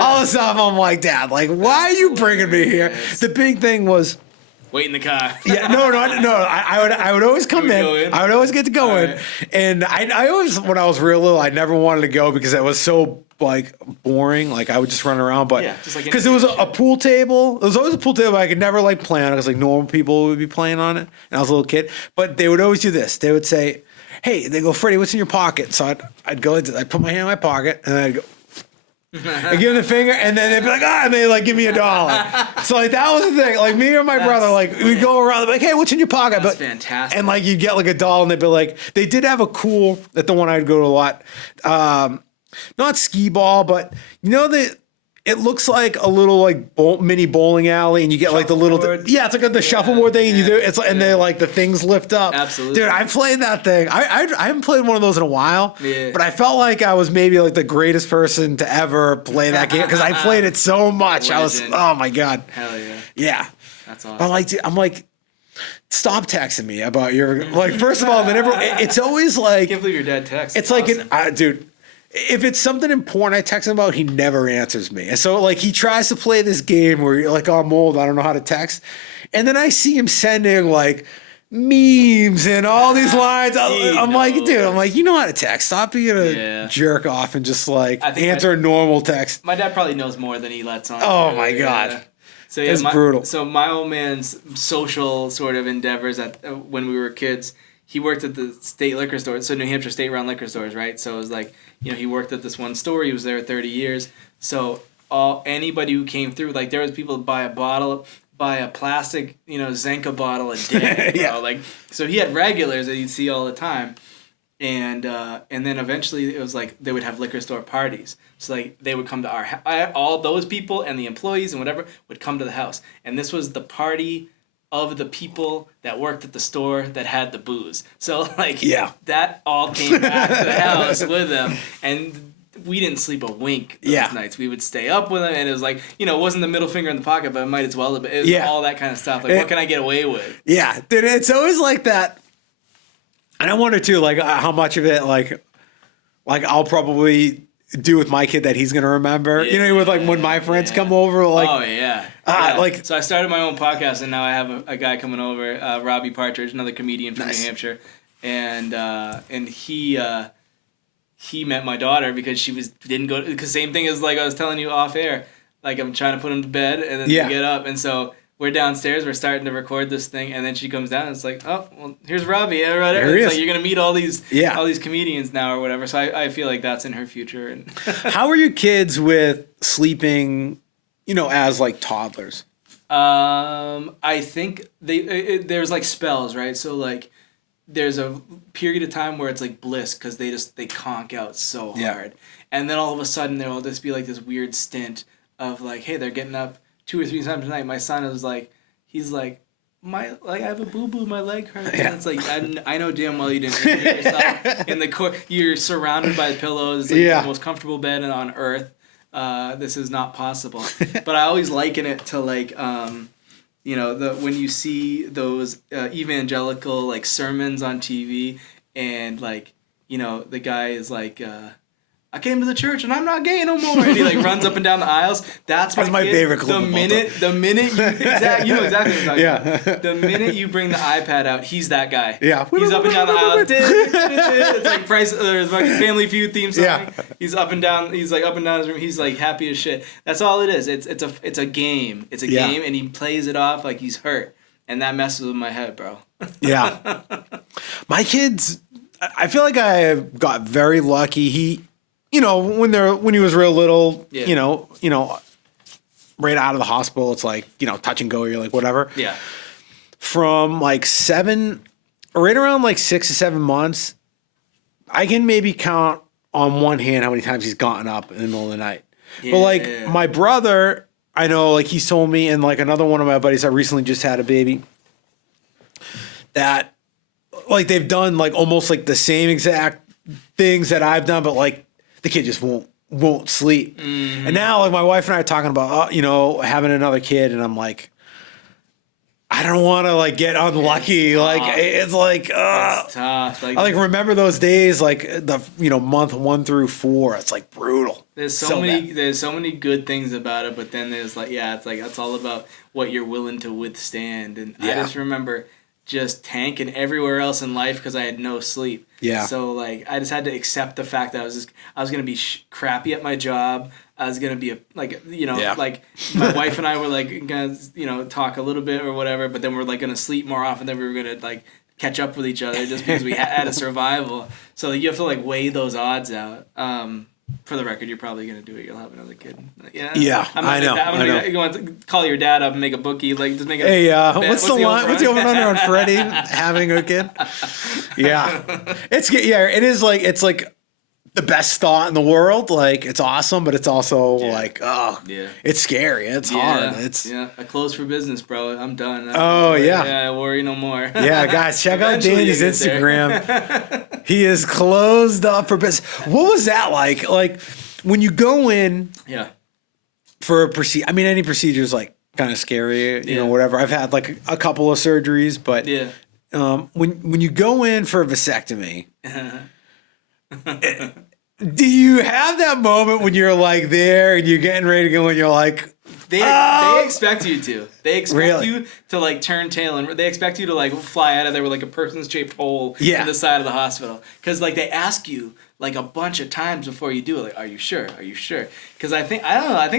all this stuff. I'm like, Dad, like, why are you bringing me here? The big thing was, wait in the car. no. I would always come in. I would always get to go in, right. and I always, when I was real little, I never wanted to go because it was so like boring. Like I would just run around, but just like because there was a pool table. There was always a pool table. I could never like play on it because like normal people would be playing on it, and I was a little kid. But they would always do this. They would say, "Hey," they go, "Freddie, what's in your pocket?" So I'd go, I'd put my hand in my pocket, and then I'd go. I give them the finger, and then they'd be like, and they like give me $1. So like that was the thing. Like me and my brother, like we'd go around, like, hey, what's in your pocket? That's fantastic. And like you'd get like $1, and they'd be like, they did have a cool at the one I'd go to a lot, not skee ball, but it looks like a little like mini bowling alley, and you get like the little Shuffleboard. it's like the shuffleboard thing, and you do it's and they like the things lift up. Absolutely. Dude, I played that thing. I haven't played one of those in a while, but I felt like I was maybe like the greatest person to ever play that game because I played it so much. Legend. I was, oh my God, Hell yeah. yeah. That's awesome. I'm like, stop texting me about your like. First of all, it's always like I can't believe your dad texts. it's like dude. If it's something important I text him about, he never answers me. And so like he tries to play this game where you're like, oh, I'm old, I don't know how to text. And then I see him sending like memes and all these lines. I'm like, dude, you know how to text. Stop being a jerk off and just like answer a normal text. My dad probably knows more than he lets on. Oh my God. So it's brutal. So my old man's social sort of endeavors when we were kids, he worked at the state liquor store, so New Hampshire state-run liquor stores, right? So it was like, he worked at this one store. He was there 30 years. So anybody who came through, like there was people buy a plastic, Zenka bottle a day. Yeah. Like so he had regulars that you'd see all the time, and then eventually it was like they would have liquor store parties. So like they would come to all those people and the employees and whatever would come to the house, and this was the party of the people that worked at the store that had the booze. So like that all came back to the house with them, and we didn't sleep a wink those nights. We would stay up with them, and it was like, it wasn't the middle finger in the pocket, but it might as well have been. It was all that kind of stuff. Like, what can I get away with? Yeah, dude, it's always like that. And I wonder too, like how much of it, like I'll probably do with my kid that he's gonna remember. With like when my friends come over, like like. So I started my own podcast, and now I have a guy coming over, Robbie Partridge, another comedian from New Hampshire, and he met my daughter because didn't go because same thing as like I was telling you off air, like I'm trying to put him to bed and then to get up, and so we're downstairs, we're starting to record this thing, and then she comes down and it's like, oh, well, here's Robbie. It's like you're gonna meet all these comedians now or whatever. So I feel like that's in her future. And how are your kids with sleeping, as like toddlers? I think there's like spells, right? So like there's a period of time where it's like bliss because they conk out so hard, and then all of a sudden there'll just be like this weird stint of like, hey, they're getting up 2 or 3 times a night. My son is like, he's like I have a boo boo, my leg hurts. And it's like I know damn well you didn't injure yourself in the you're surrounded by pillows. It's like the most comfortable bed on earth. This is not possible. But I always liken it to like when you see those evangelical like sermons on TV and like the guy is like. I came to the church and I'm not gay no more. And he like runs up and down the aisles. That's my favorite clip. The minute you know exactly what I'm talking about. The minute you bring the iPad out, he's that guy. Yeah. He's up and down the aisle. It's like there's like Family Feud theme song. Yeah. He's up and down. He's like up and down his room. He's like happy as shit. That's all it is. It's a game. It's a game, and he plays it off like he's hurt, and that messes with my head, bro. Yeah. My kids, I feel like I got very lucky. When he was real little, right out of the hospital, it's like, touch and go. You're like, whatever. Yeah. From like right around like 6 to 7 months, I can maybe count on one hand how many times he's gotten up in the middle of the night. Yeah, but like my brother, I know like he's told me, and like another one of my buddies that recently just had a baby, that like they've done like almost like the same exact things that I've done, but like, the kid just won't sleep. Mm-hmm. And now, like, my wife and I are talking about, having another kid, and I'm like, I don't want to, like, get unlucky. It's like, it's tough. I, like, remember those days, like, the, month 1 through 4. It's, like, brutal. There's so many good things about it, but then there's, like, it's like, that's all about what you're willing to withstand. And I just remember just tanking everywhere else in life because I had no sleep. Yeah. So like I just had to accept the fact that I was gonna be crappy at my job. I was gonna be like my wife and I were like gonna talk a little bit or whatever, but then we're like gonna sleep more often than we were gonna like catch up with each other just because we had a survival. So you have to like weigh those odds out. For the record, you're probably gonna do it. You'll have another kid. Yeah, I know. I'm gonna call your dad up and make a bookie. Like, just make a. Hey, what's the line? What's the over under on Freddie having a kid? Yeah, it is like it's like the best thought in the world. Like it's awesome, but it's also it's scary. It's hard. It's I close for business, bro. I'm done. I worry no more. Yeah, guys, check out Danny's Instagram. He is closed up for business. What was that like? Like when you go in for a procedure. I mean, any procedure is like kind of scary, you know, whatever. I've had like a couple of surgeries, but when you go in for a vasectomy, do you have that moment when you're like there and you're getting ready to go and you're like, they expect you to. They expect you to like turn tail and they expect you to like fly out of there with like a person shaped hole in the side of the hospital. Because like they ask you like a bunch of times before you do it, like, are you sure? Are you sure? Because I think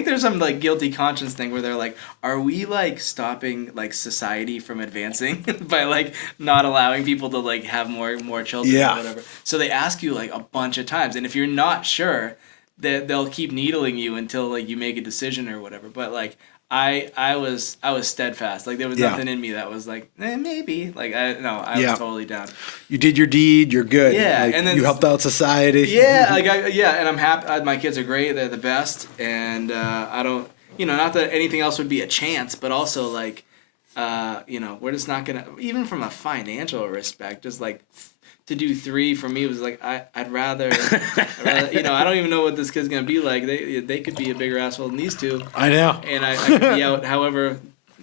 there's some like guilty conscience thing where they're like, are we like stopping like society from advancing by like not allowing people to like have more children or whatever? So they ask you like a bunch of times, and if you're not sure, they'll keep needling you until like you make a decision or whatever. But like I was steadfast. Like there was nothing in me that was like maybe. Like I was totally down. You did your deed. You're good. Yeah, like, and then you helped out society. Yeah, and I'm happy. My kids are great. They're the best, and I don't. Not that anything else would be a chance, but also like, we're just not gonna. Even from a financial respect, just like. To do 3 for me was like I'd rather I don't even know what this kid's gonna be like. They could be a bigger asshole than these two. I know. And I could be out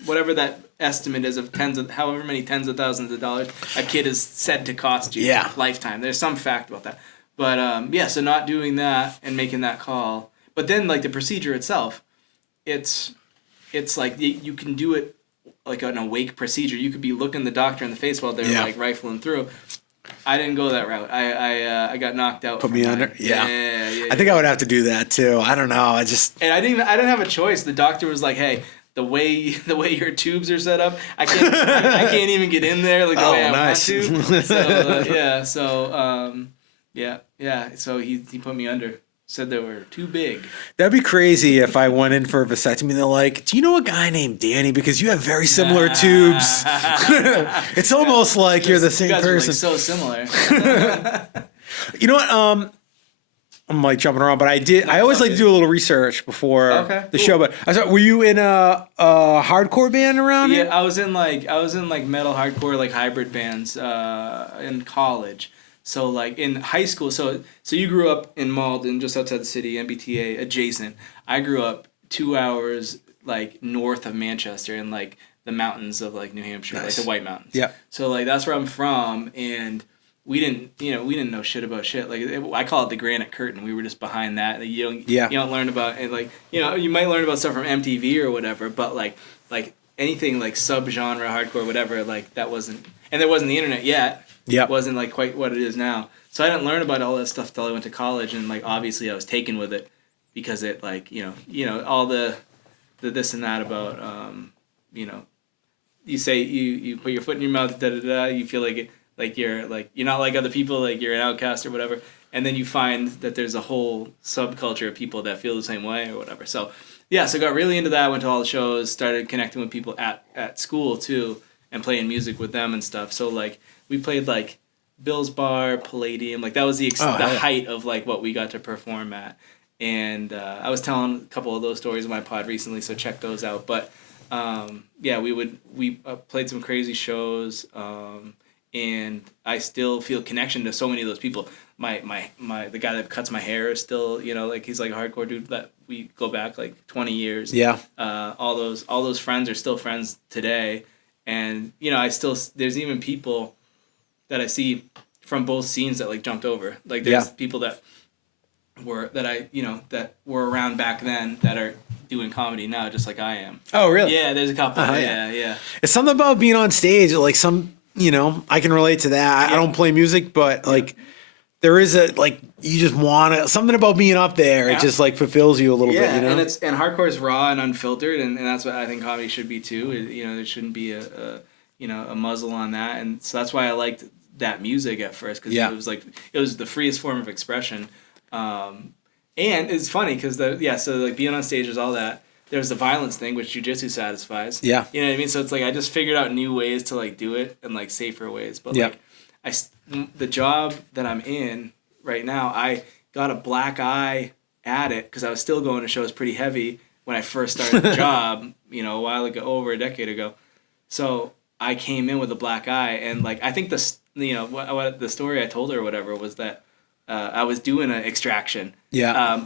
whatever that estimate is of however many tens of thousands of dollars a kid is said to cost you lifetime. There's some fact about that. But so not doing that and making that call. But then like the procedure itself, it's like you can do it like an awake procedure. You could be looking the doctor in the face while they're like rifling through. I didn't go that route. I got knocked out. Put me under. Yeah. I think I would have to do that too. I don't know. I didn't have a choice. The doctor was like, "Hey, the way your tubes are set up, I can't even get in there like the way I want to." So he put me under. Said they were too big. That'd be crazy if I went in for a vasectomy and they're like, do you know a guy named Danny? Because you have very similar tubes. It's almost like you're the same person. You guys are like so similar. You know what? I'm like jumping around, but I always like to do a little research before Okay, the cool. show. But I thought, were you in a hardcore band around Yeah, here? I was in like metal hardcore like hybrid bands in college. So like in high school, so you grew up in Malden, just outside the city, MBTA adjacent. I grew up 2 hours like north of Manchester in like the mountains of like New Hampshire, like Nice. the White Mountains. Yeah. So like that's where I'm from, and we didn't know shit about shit. Like I call it the granite curtain. We were just behind that. Like, you don't learn about it. Like you might learn about stuff from MTV or whatever, but like anything like subgenre hardcore whatever, like that wasn't, and there wasn't the internet yet. Yeah. It wasn't like quite what it is now. So I didn't learn about all that stuff till I went to college, and like obviously I was taken with it because it like all the this and that about you say you put your foot in your mouth, da da da. You feel like you're not like other people, like you're an outcast or whatever, and then you find that there's a whole subculture of people that feel the same way or whatever. So yeah, so I got really into that. Went to all the shows, started connecting with people at school too, and playing music with them and stuff. So like we played like Bill's Bar, Palladium, like that was the height of like what we got to perform at. And I was telling a couple of those stories in my pod recently, so check those out. But yeah, we played some crazy shows, and I still feel connection to so many of those people. The guy that cuts my hair is still, like he's like a hardcore dude that we go back like 20 years. Yeah. All those friends are still friends today, and there's even people that I see from both scenes that like jumped over. Like there's people that were around back then that are doing comedy now, just like I am. Oh, really? Yeah, there's a couple. Uh-huh, Yeah. It's something about being on stage, like I can relate to that. I don't play music, but like there is you just want to, something about being up there. Yeah. It just like fulfills you a little bit, and hardcore is raw and unfiltered, and that's what I think comedy should be too. There shouldn't be a muzzle on that, and so that's why I liked that music at first, because it was the freest form of expression. And it's funny because so like being on stage is all that. There's the violence thing, which jiu-jitsu satisfies. Yeah. You know what I mean? So it's like I just figured out new ways to like do it and like safer ways. But the job that I'm in right now, I got a black eye at it because I was still going to shows pretty heavy when I first started the job, a while ago, over a decade ago. So I came in with a black eye, and like I think what the story I told her or whatever was that I was doing an extraction. Yeah.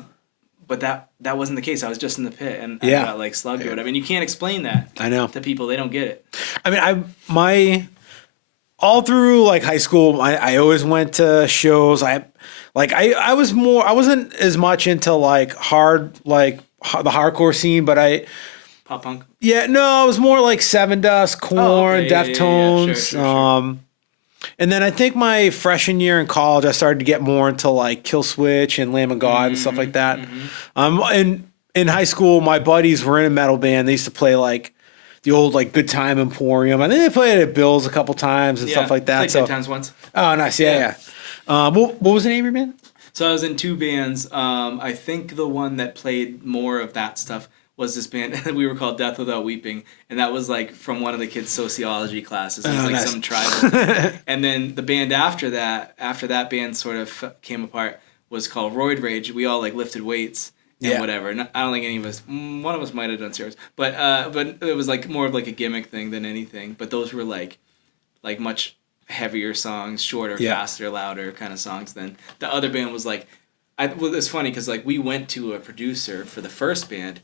But that wasn't the case. I was just in the pit, and I got like slugged or whatever. And you can't explain that. I know. To people, they don't get it. I mean, all through like high school, I always went to shows. I wasn't as much into like the hardcore scene, but Pop punk. Yeah, no, I was more like Seven Dust, Korn, Deftones. Sure. And then I think my freshman year in college, I started to get more into like Kill Switch and Lamb of God and stuff like that. And in high school, my buddies were in a metal band. They used to play like the old like Good Time Emporium. I think they played at Bill's a couple times and stuff like that. Played So Good Times once. Oh, nice. Yeah. What was the name of your band? So I was in two bands. I think the one that played more of that stuff was this band. We were called Death Without Weeping, and that was like from one of the kids' sociology classes. It was nice. some tribal. And then the band after that band sort of came apart, was called Roid Rage. We all like lifted weights and whatever. And I don't think any of us, one of us might have done steroids, but it was like more of like a gimmick thing than anything. But those were like much heavier songs, shorter, faster, louder kind of songs. Than the other band was like. It's funny because like we went to a producer for the first band.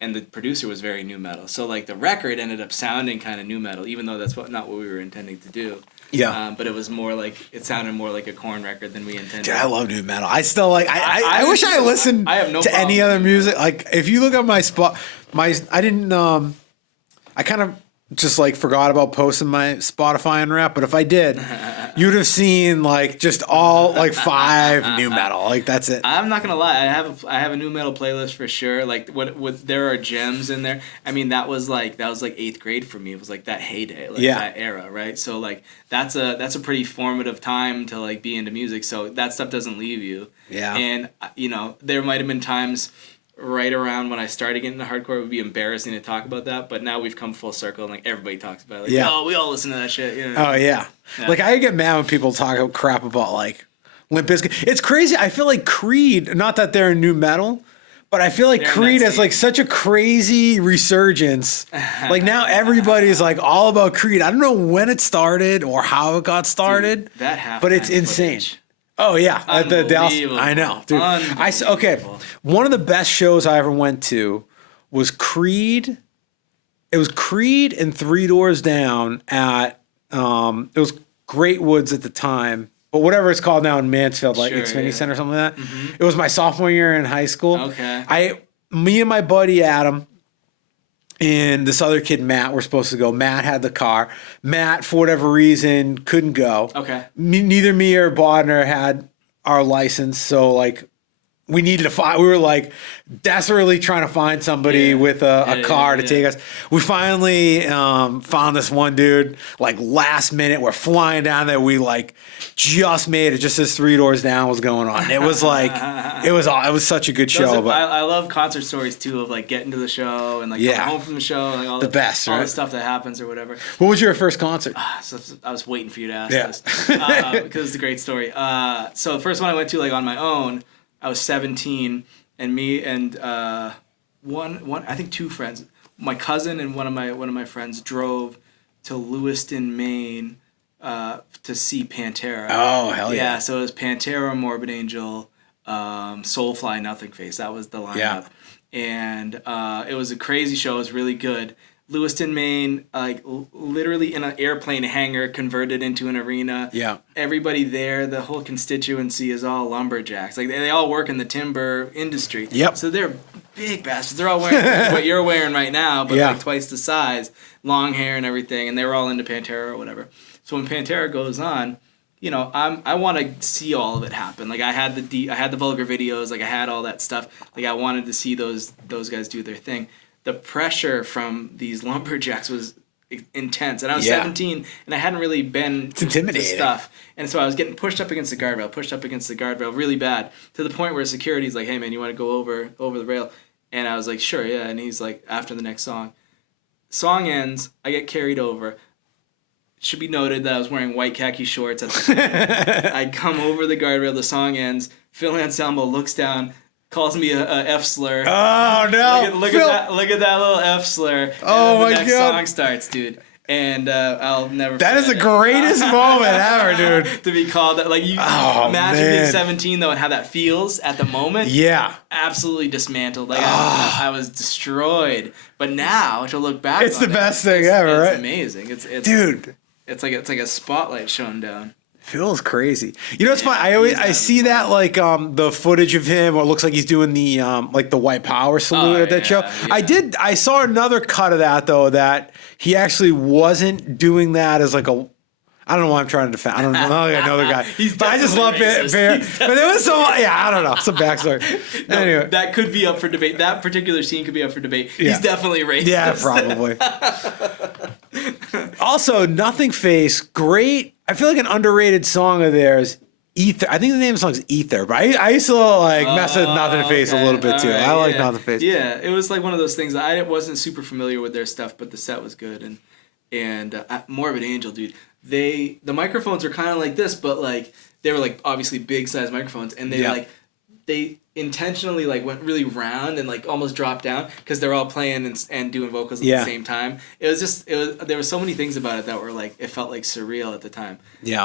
And the producer was very new metal. So, like, the record ended up sounding kind of new metal, even though that's not what we were intending to do. Yeah. But it was more like, it sounded more like a Korn record than we intended. Dude, I love new metal. I still like, I wish I listened to any problem. other music. Like, if you look at my I didn't, I kind of just like forgot about posting my Spotify and rap, but if I did, you'd have seen like just all like 5 new metal. Like that's it. I'm not gonna lie, I have a new metal playlist for sure. Like what there are gems in there. I mean that was like 8th grade for me. It was like that heyday, like that era, right? So like that's a pretty formative time to like be into music. So that stuff doesn't leave you. Yeah. And there might have been times right around when I started getting into hardcore, it would be embarrassing to talk about that, but now we've come full circle and like everybody talks about it. Like, oh, we all listen to that shit. Oh yeah. Like I get mad when people talk crap about like Limp Bizkit. It's crazy. I feel like Creed, not that they're new metal, but I feel like They're in Creed that has like such a crazy resurgence. Like now everybody's like all about Creed. I don't know when it started or how it got started, Dude, that halftime but it's insane. footage. Oh yeah, at the Dallas. Unbelievable. I know, dude. Okay, Unbelievable. one of the best shows I ever went to was Creed. It was Creed and Three Doors Down at it was Great Woods at the time, but whatever it's called now in Mansfield, like Sure, Xfinity yeah. Center or something like that. It was my sophomore year in high school. Okay. Me and my buddy Adam and this other kid Matt were supposed to go. Matt had the car. Matt, for whatever reason, couldn't go. Okay. Neither me or Bodner had our license, so like we needed to find. We were like desperately trying to find somebody Yeah. with a Yeah, car yeah, to take us. We finally found this one dude. Like last minute, we're flying down there. We like just made it. Just as Three Doors Down was going on. It was like it was such a good show. Those are- but I love concert stories too of like getting to the show and like Yeah. coming home from the show, like all The best, all right? the stuff that happens or whatever. what was your first concert? So I was waiting for you to ask Yeah. this because it's a great story. So the first one I went to like on my own, I was 17, and me and one I think two friends, my cousin and one of my friends drove to Lewiston, Maine, to see Pantera. Oh, hell yeah. So it was Pantera, Morbid Angel, Soulfly, Nothing Face. That was the lineup. Yeah. And it was a crazy show. It was really good. Lewiston, Maine, like literally in an airplane hangar converted into an arena. Yeah. Everybody there, the whole constituency is all lumberjacks. Like they all work in the timber industry. Yep. So they're big bastards. They're all wearing what you're wearing right now, but Yeah. like twice the size, long hair and everything. And they were all into Pantera or whatever. So when Pantera goes on, you know, I want to see all of it happen. Like I had the vulgar videos, like I had all that stuff. Like I wanted to see those guys do their thing. The pressure from these lumberjacks was intense, and I was Yeah. 17, and I hadn't really been to intimidating. stuff, and so I was getting pushed up against the guardrail really bad, to the point where security's like, "Hey man, you want to go over the rail?" And I was like, "Sure, yeah." And he's like, "After the next song ends, I get carried over." Should be noted that I was wearing white khaki shorts at the time. I come over the guardrail, the song ends. Phil Anselmo looks down, calls me a F slur. Oh no! Look Phil- at that little F slur. And Oh, then my the next God. song starts, dude. And I'll never That is the forget it. greatest moment ever, dude. To be called that, like you Oh, imagine being man. 17 though and how that feels at the moment. Yeah. Absolutely dismantled. Like I was destroyed. But now to look back, It's on the it, best thing ever, it's right? amazing. It's Dude. It's like a spotlight shone down. Phil's crazy. You know what's funny? I see that like the footage of him, or it looks like he's doing the like the white power salute at that show. yeah. I saw another cut of that though, that he actually wasn't doing that as like a. I don't know why I'm trying to defend. I don't know. I know the guy. But I just love definitely it. racist. But there was so I don't know. Some backstory. No, Anyway. that could be up for debate. That particular scene could be up for debate. Yeah. He's definitely racist. Yeah, probably. Also, Nothing Face, great. I feel like an underrated song of theirs, Ether. I think the name of the song is Ether, but I used to like mess with Nothing Face a little bit too. Alright, I like yeah. Nothing Face. Yeah, it was like one of those things. I wasn't super familiar with their stuff, but the set was good. And Morbid Angel, dude. The microphones were kind of like this, but like they were like obviously big size microphones, and they intentionally like went really round and like almost dropped down because they're all playing and doing vocals at the same time. There were so many things about it that were like, it felt like surreal at the time. Yeah.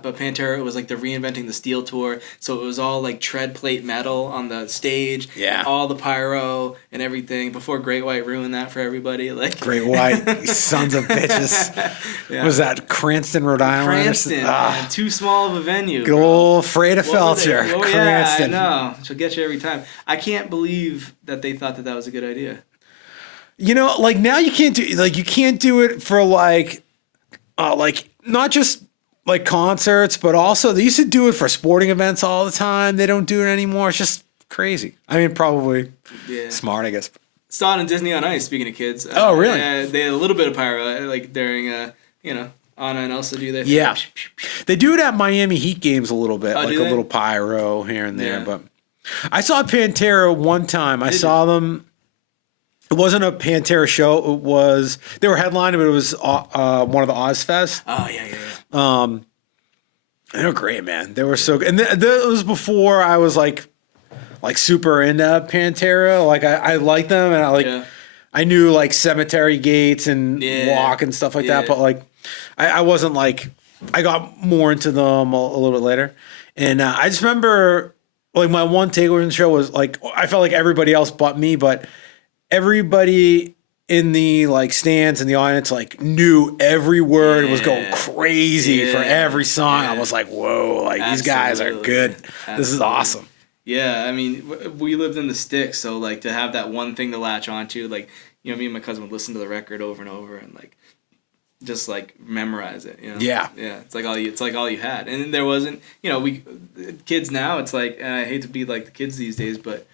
But Pantera was like the Reinventing the Steel tour, so it was all like tread plate metal on the stage. Yeah. All the pyro and everything before Great White ruined that for everybody. Like Great White, you sons of bitches. Yeah. What was that Cranston, Rhode Island? Cranston, man, too small of a venue. Good bro. old Freda What were Felcher, they? Oh, Cranston. Yeah, I know. She'll get you every time. I can't believe that they thought that was a good idea. You know, like now you can't do it for like not just like concerts, but also they used to do it for sporting events all the time. They don't do it anymore. It's just crazy. I mean, probably Yeah. smart, I guess. Saw it in Disney on Ice, speaking of kids. Oh, really? They had a little bit of pyro, like during, Anna and Elsa do their thing. Yeah. They do it at Miami Heat games a little bit, Oh, like do a they? little pyro here and there. Yeah. But I saw Pantera one time. I saw them. It wasn't a Pantera show. It was they were headlining, but it was one of the Ozfest. Oh, yeah. They were great, man. They were so good. And that was before I was like super into Pantera. Like I liked them, and I knew like Cemetery Gates and Walk and stuff like that. But like I wasn't like, I got more into them a little bit later. And I just remember like my one takeaway from the show was like, I felt like everybody else but me, but everybody in the like stands in the audience like knew every word, was going crazy for every song. I was like, whoa, like these guys are good. This is awesome. Yeah, I mean, we lived in the sticks, so like to have that one thing to latch onto, like, you know, me and my cousin would listen to the record over and over and like just like memorize it, you know? Yeah. It's like all you had. And there wasn't, you know, kids now, it's like, and I hate to be like the kids these days, but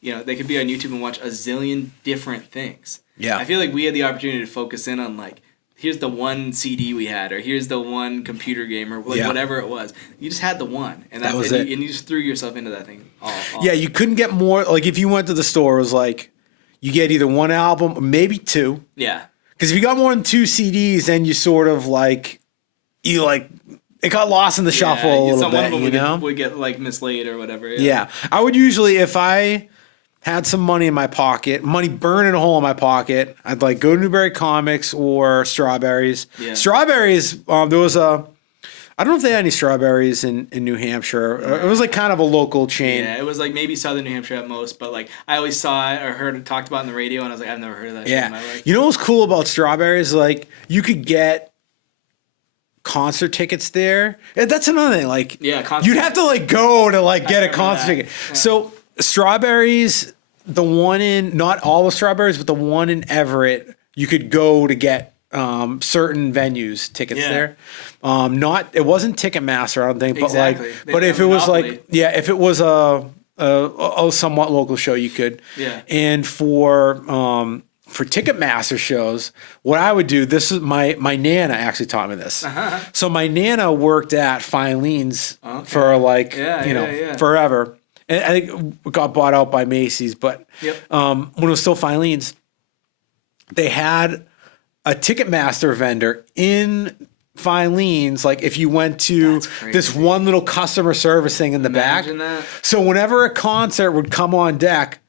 you know, they could be on YouTube and watch a zillion different things. Yeah. I feel like we had the opportunity to focus in on like, here's the one CD we had, or here's the one computer game, or like whatever it was. You just had the one, and that was it. And you just threw yourself into that thing. All you couldn't get more. Like if you went to the store, it was like you get either one album or maybe two. Yeah. Because if you got more than two CDs, then you sort of like it got lost in the shuffle a little bit. You know, would get like mislaid or whatever. Yeah, I would usually, if I had some money in my pocket, money burning a hole in my pocket, I'd like go to Newberry Comics or Strawberries. Yeah. Strawberries, there was I don't know if they had any Strawberries in New Hampshire. It was like kind of a local chain. Yeah, it was like maybe Southern New Hampshire at most, but like I always saw it or heard it talked about in the radio, and I was like, I've never heard of that shit in my life. You know what's cool about Strawberries? Like you could get concert tickets there. That's another thing. Like you'd have to like go to like get a concert ticket. Yeah. So Strawberries, the one in, not all the Strawberries, but the one in Everett, you could go to get certain venues tickets there. It wasn't Ticketmaster, I don't think, but like, but if it was like, if it was a somewhat local show, you could. Yeah. And for Ticketmaster shows, what I would do, this is my Nana actually taught me this. Uh-huh. So my Nana worked at Filene's for like, forever. And I think it got bought out by Macy's, but when it was still Filene's, they had a Ticketmaster vendor in Filene's. Like if you went to this one little customer service thing in the back. So whenever a concert would come on deck,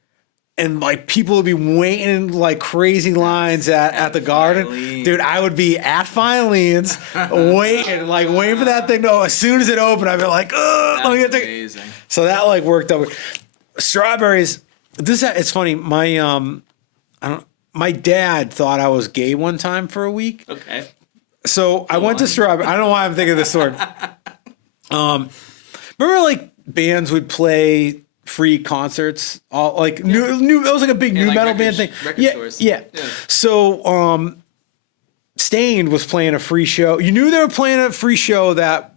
and like people would be waiting in like crazy lines at the Garden. Dude, I would be at Filene's waiting for that thing to, as soon as it opened, I'd be like, oh, let me get amazing. So that like worked out. Strawberries, it's funny, my dad thought I was gay one time for a week. Okay. So I went to Strawberries. I don't know why I'm thinking of this story. Remember like bands would play free concerts, all like new. It was like a big new metal band thing. Yeah. So, Stained was playing a free show. You knew they were playing a free show that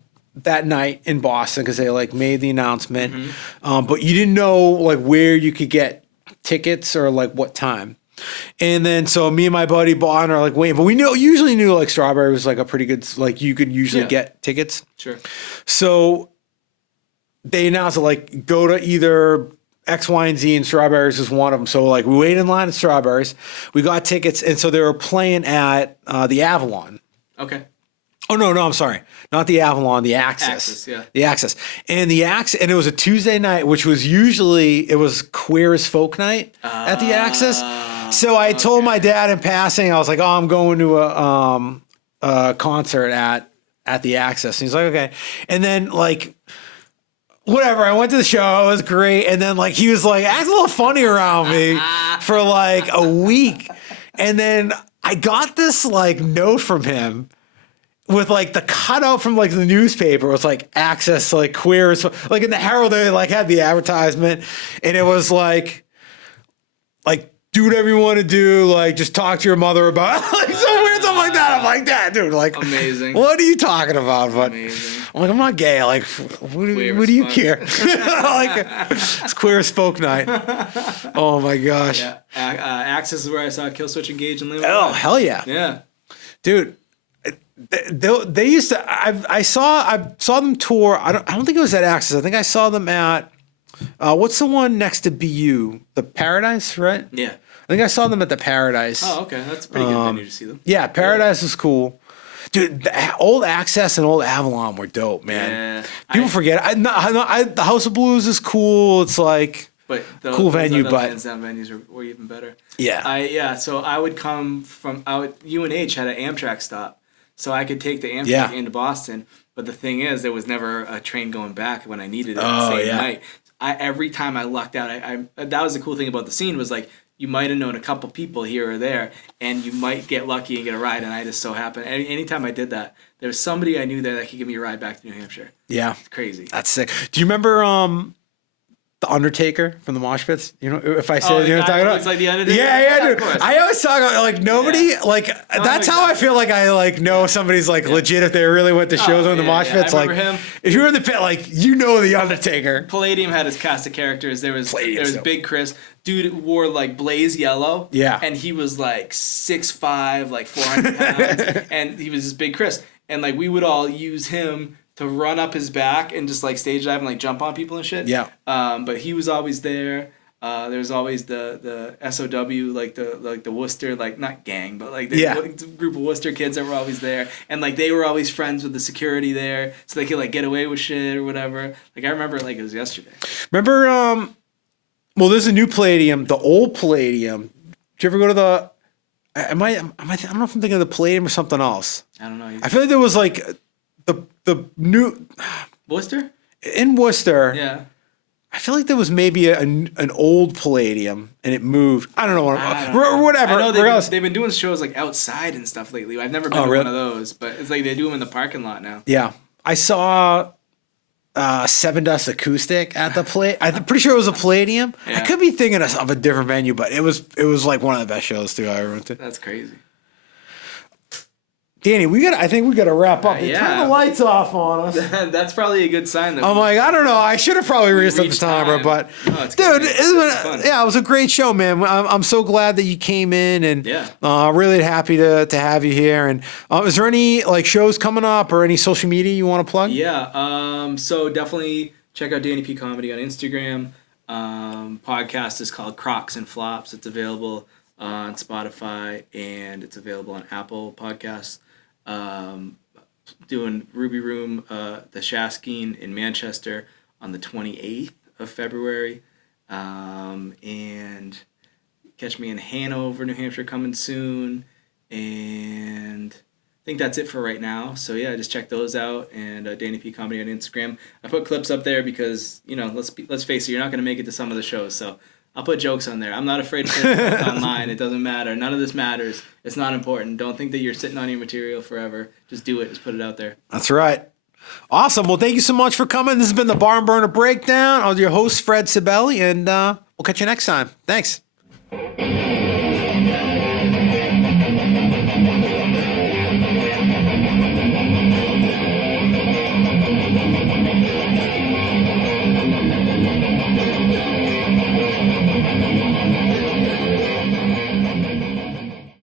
night in Boston because they like made the announcement, but you didn't know like where you could get tickets or like what time. And then so me and my buddy bought and are like waiting, but we usually knew like Strawberry was like a pretty good, like you could usually get tickets. Sure. So they announced that like go to either X, Y, and Z, and Strawberries is one of them. So like we waited in line at Strawberries, we got tickets, and so they were playing at the Avalon. Okay. Oh no, I'm sorry, not the Avalon, the Axis. The Axis, and it was a Tuesday night, which was usually it was Queer as Folk night at the Axis. So I told my dad in passing, I was like, oh, I'm going to a concert at the Axis, and he's like, okay, and then like. Whatever, I went to the show, it was great, and then like he was like acting a little funny around me for like a week, and then I got this like note from him with like the cutout from like the newspaper. It was like Access, like Queer, like in the Herald they like had the advertisement, and it was like do whatever you want to do, like just talk to your mother about like some weird stuff like that. I'm like, that dude, like amazing. What are you talking about? But amazing. I'm like, I'm not gay. Like, what do you care? Like, it's Queer as Folk night. Oh my gosh. Yeah. Access is where I saw Killswitch Engage and Limbo. Oh hell yeah. Yeah. Dude. They used to. I saw them tour. I don't think it was at Access. I think I saw them at what's the one next to BU? The Paradise, right? Yeah. I think I saw them at the Paradise. Oh, okay. That's a pretty good venue to see them. Yeah, Paradise was cool. Dude, the old Access and old Avalon were dope, man. Yeah. People forget. The House of Blues is cool. It's like But cool venue, other but hands down venues were even better. yeah. So I would come from UNH had an Amtrak stop, so I could take the Amtrak Yeah. into Boston. But the thing is, there was never a train going back when I needed it Oh, the same yeah. night. Every time I lucked out, I that was the cool thing about the scene was like you might have known a couple people here or there, and you might get lucky and get a ride. And I just so happened anytime I did that, there was somebody I knew there that could give me a ride back to New Hampshire. Yeah. It's crazy. That's sick. Do you remember The Undertaker from the Mosh Pits? You know, if I say, you know what I'm talking about? It's like the Undertaker. Yeah, Of dude. course. I always talk about like nobody like that's how I feel like I like know somebody's like legit if they really went to shows on the Mosh yeah. Pits. I Like remember him. if you were in the pit, like you know the Undertaker. Palladium had his cast of characters. There was Palladium's dope. Big Chris. Dude wore like blaze yellow. Yeah. And he was like 6'5", like 400 pounds. And he was this Big Chris. And like we would all use him to run up his back and just like stage dive and like jump on people and shit. Yeah. But he was always there. There's always the SOW, like the Worcester, like not gang, but like the group of Worcester kids that were always there, and like they were always friends with the security there, so they could like get away with shit or whatever. Like I remember it like it was yesterday. Remember well there's a new Palladium, the old Palladium. Did you ever go to the I don't know if I'm thinking of the Palladium or something else. I don't know. I feel like there was like the new Worcester? in Worcester. Yeah. I feel like there was maybe an old Palladium and it moved. I don't know whatever. I know Regardless. they've been doing shows like outside and stuff lately. I've never been to one of those, but it's like they do them in the parking lot now. Yeah, I saw Seven Dust Acoustic at the play. I'm pretty sure it was a Palladium. Yeah. I could be thinking of a different venue, but it was like one of the best shows too I ever went to. That's crazy. Danny, I think we gotta wrap up. They yeah. turned the lights off on us. That's probably a good sign. That I'm like, I don't know. I should have probably reset the reached timer, time. but No, it's dude, good. It's fun. it was a great show, man. I'm so glad that you came in, and really happy to have you here. And is there any like shows coming up or any social media you want to plug? Yeah. So definitely check out Danny P Comedy on Instagram. Podcast is called Crocs and Flops. It's available on Spotify and it's available on Apple Podcasts. Doing Ruby Room, the Shaskeen in Manchester on the 28th of February. And catch me in Hanover, New Hampshire coming soon. And I think that's it for right now. So yeah, just check those out and Danny P Comedy on Instagram. I put clips up there because, you know, let's face it, you're not going to make it to some of the shows. So I'll put jokes on there. I'm not afraid to put it online. It doesn't matter. None of this matters. It's not important. Don't think that you're sitting on your material forever. Just do it. Just put it out there. That's right. Awesome. Well, thank you so much for coming. This has been the Barn Burner Breakdown. I was your host, Fred Sibeli, and we'll catch you next time. Thanks.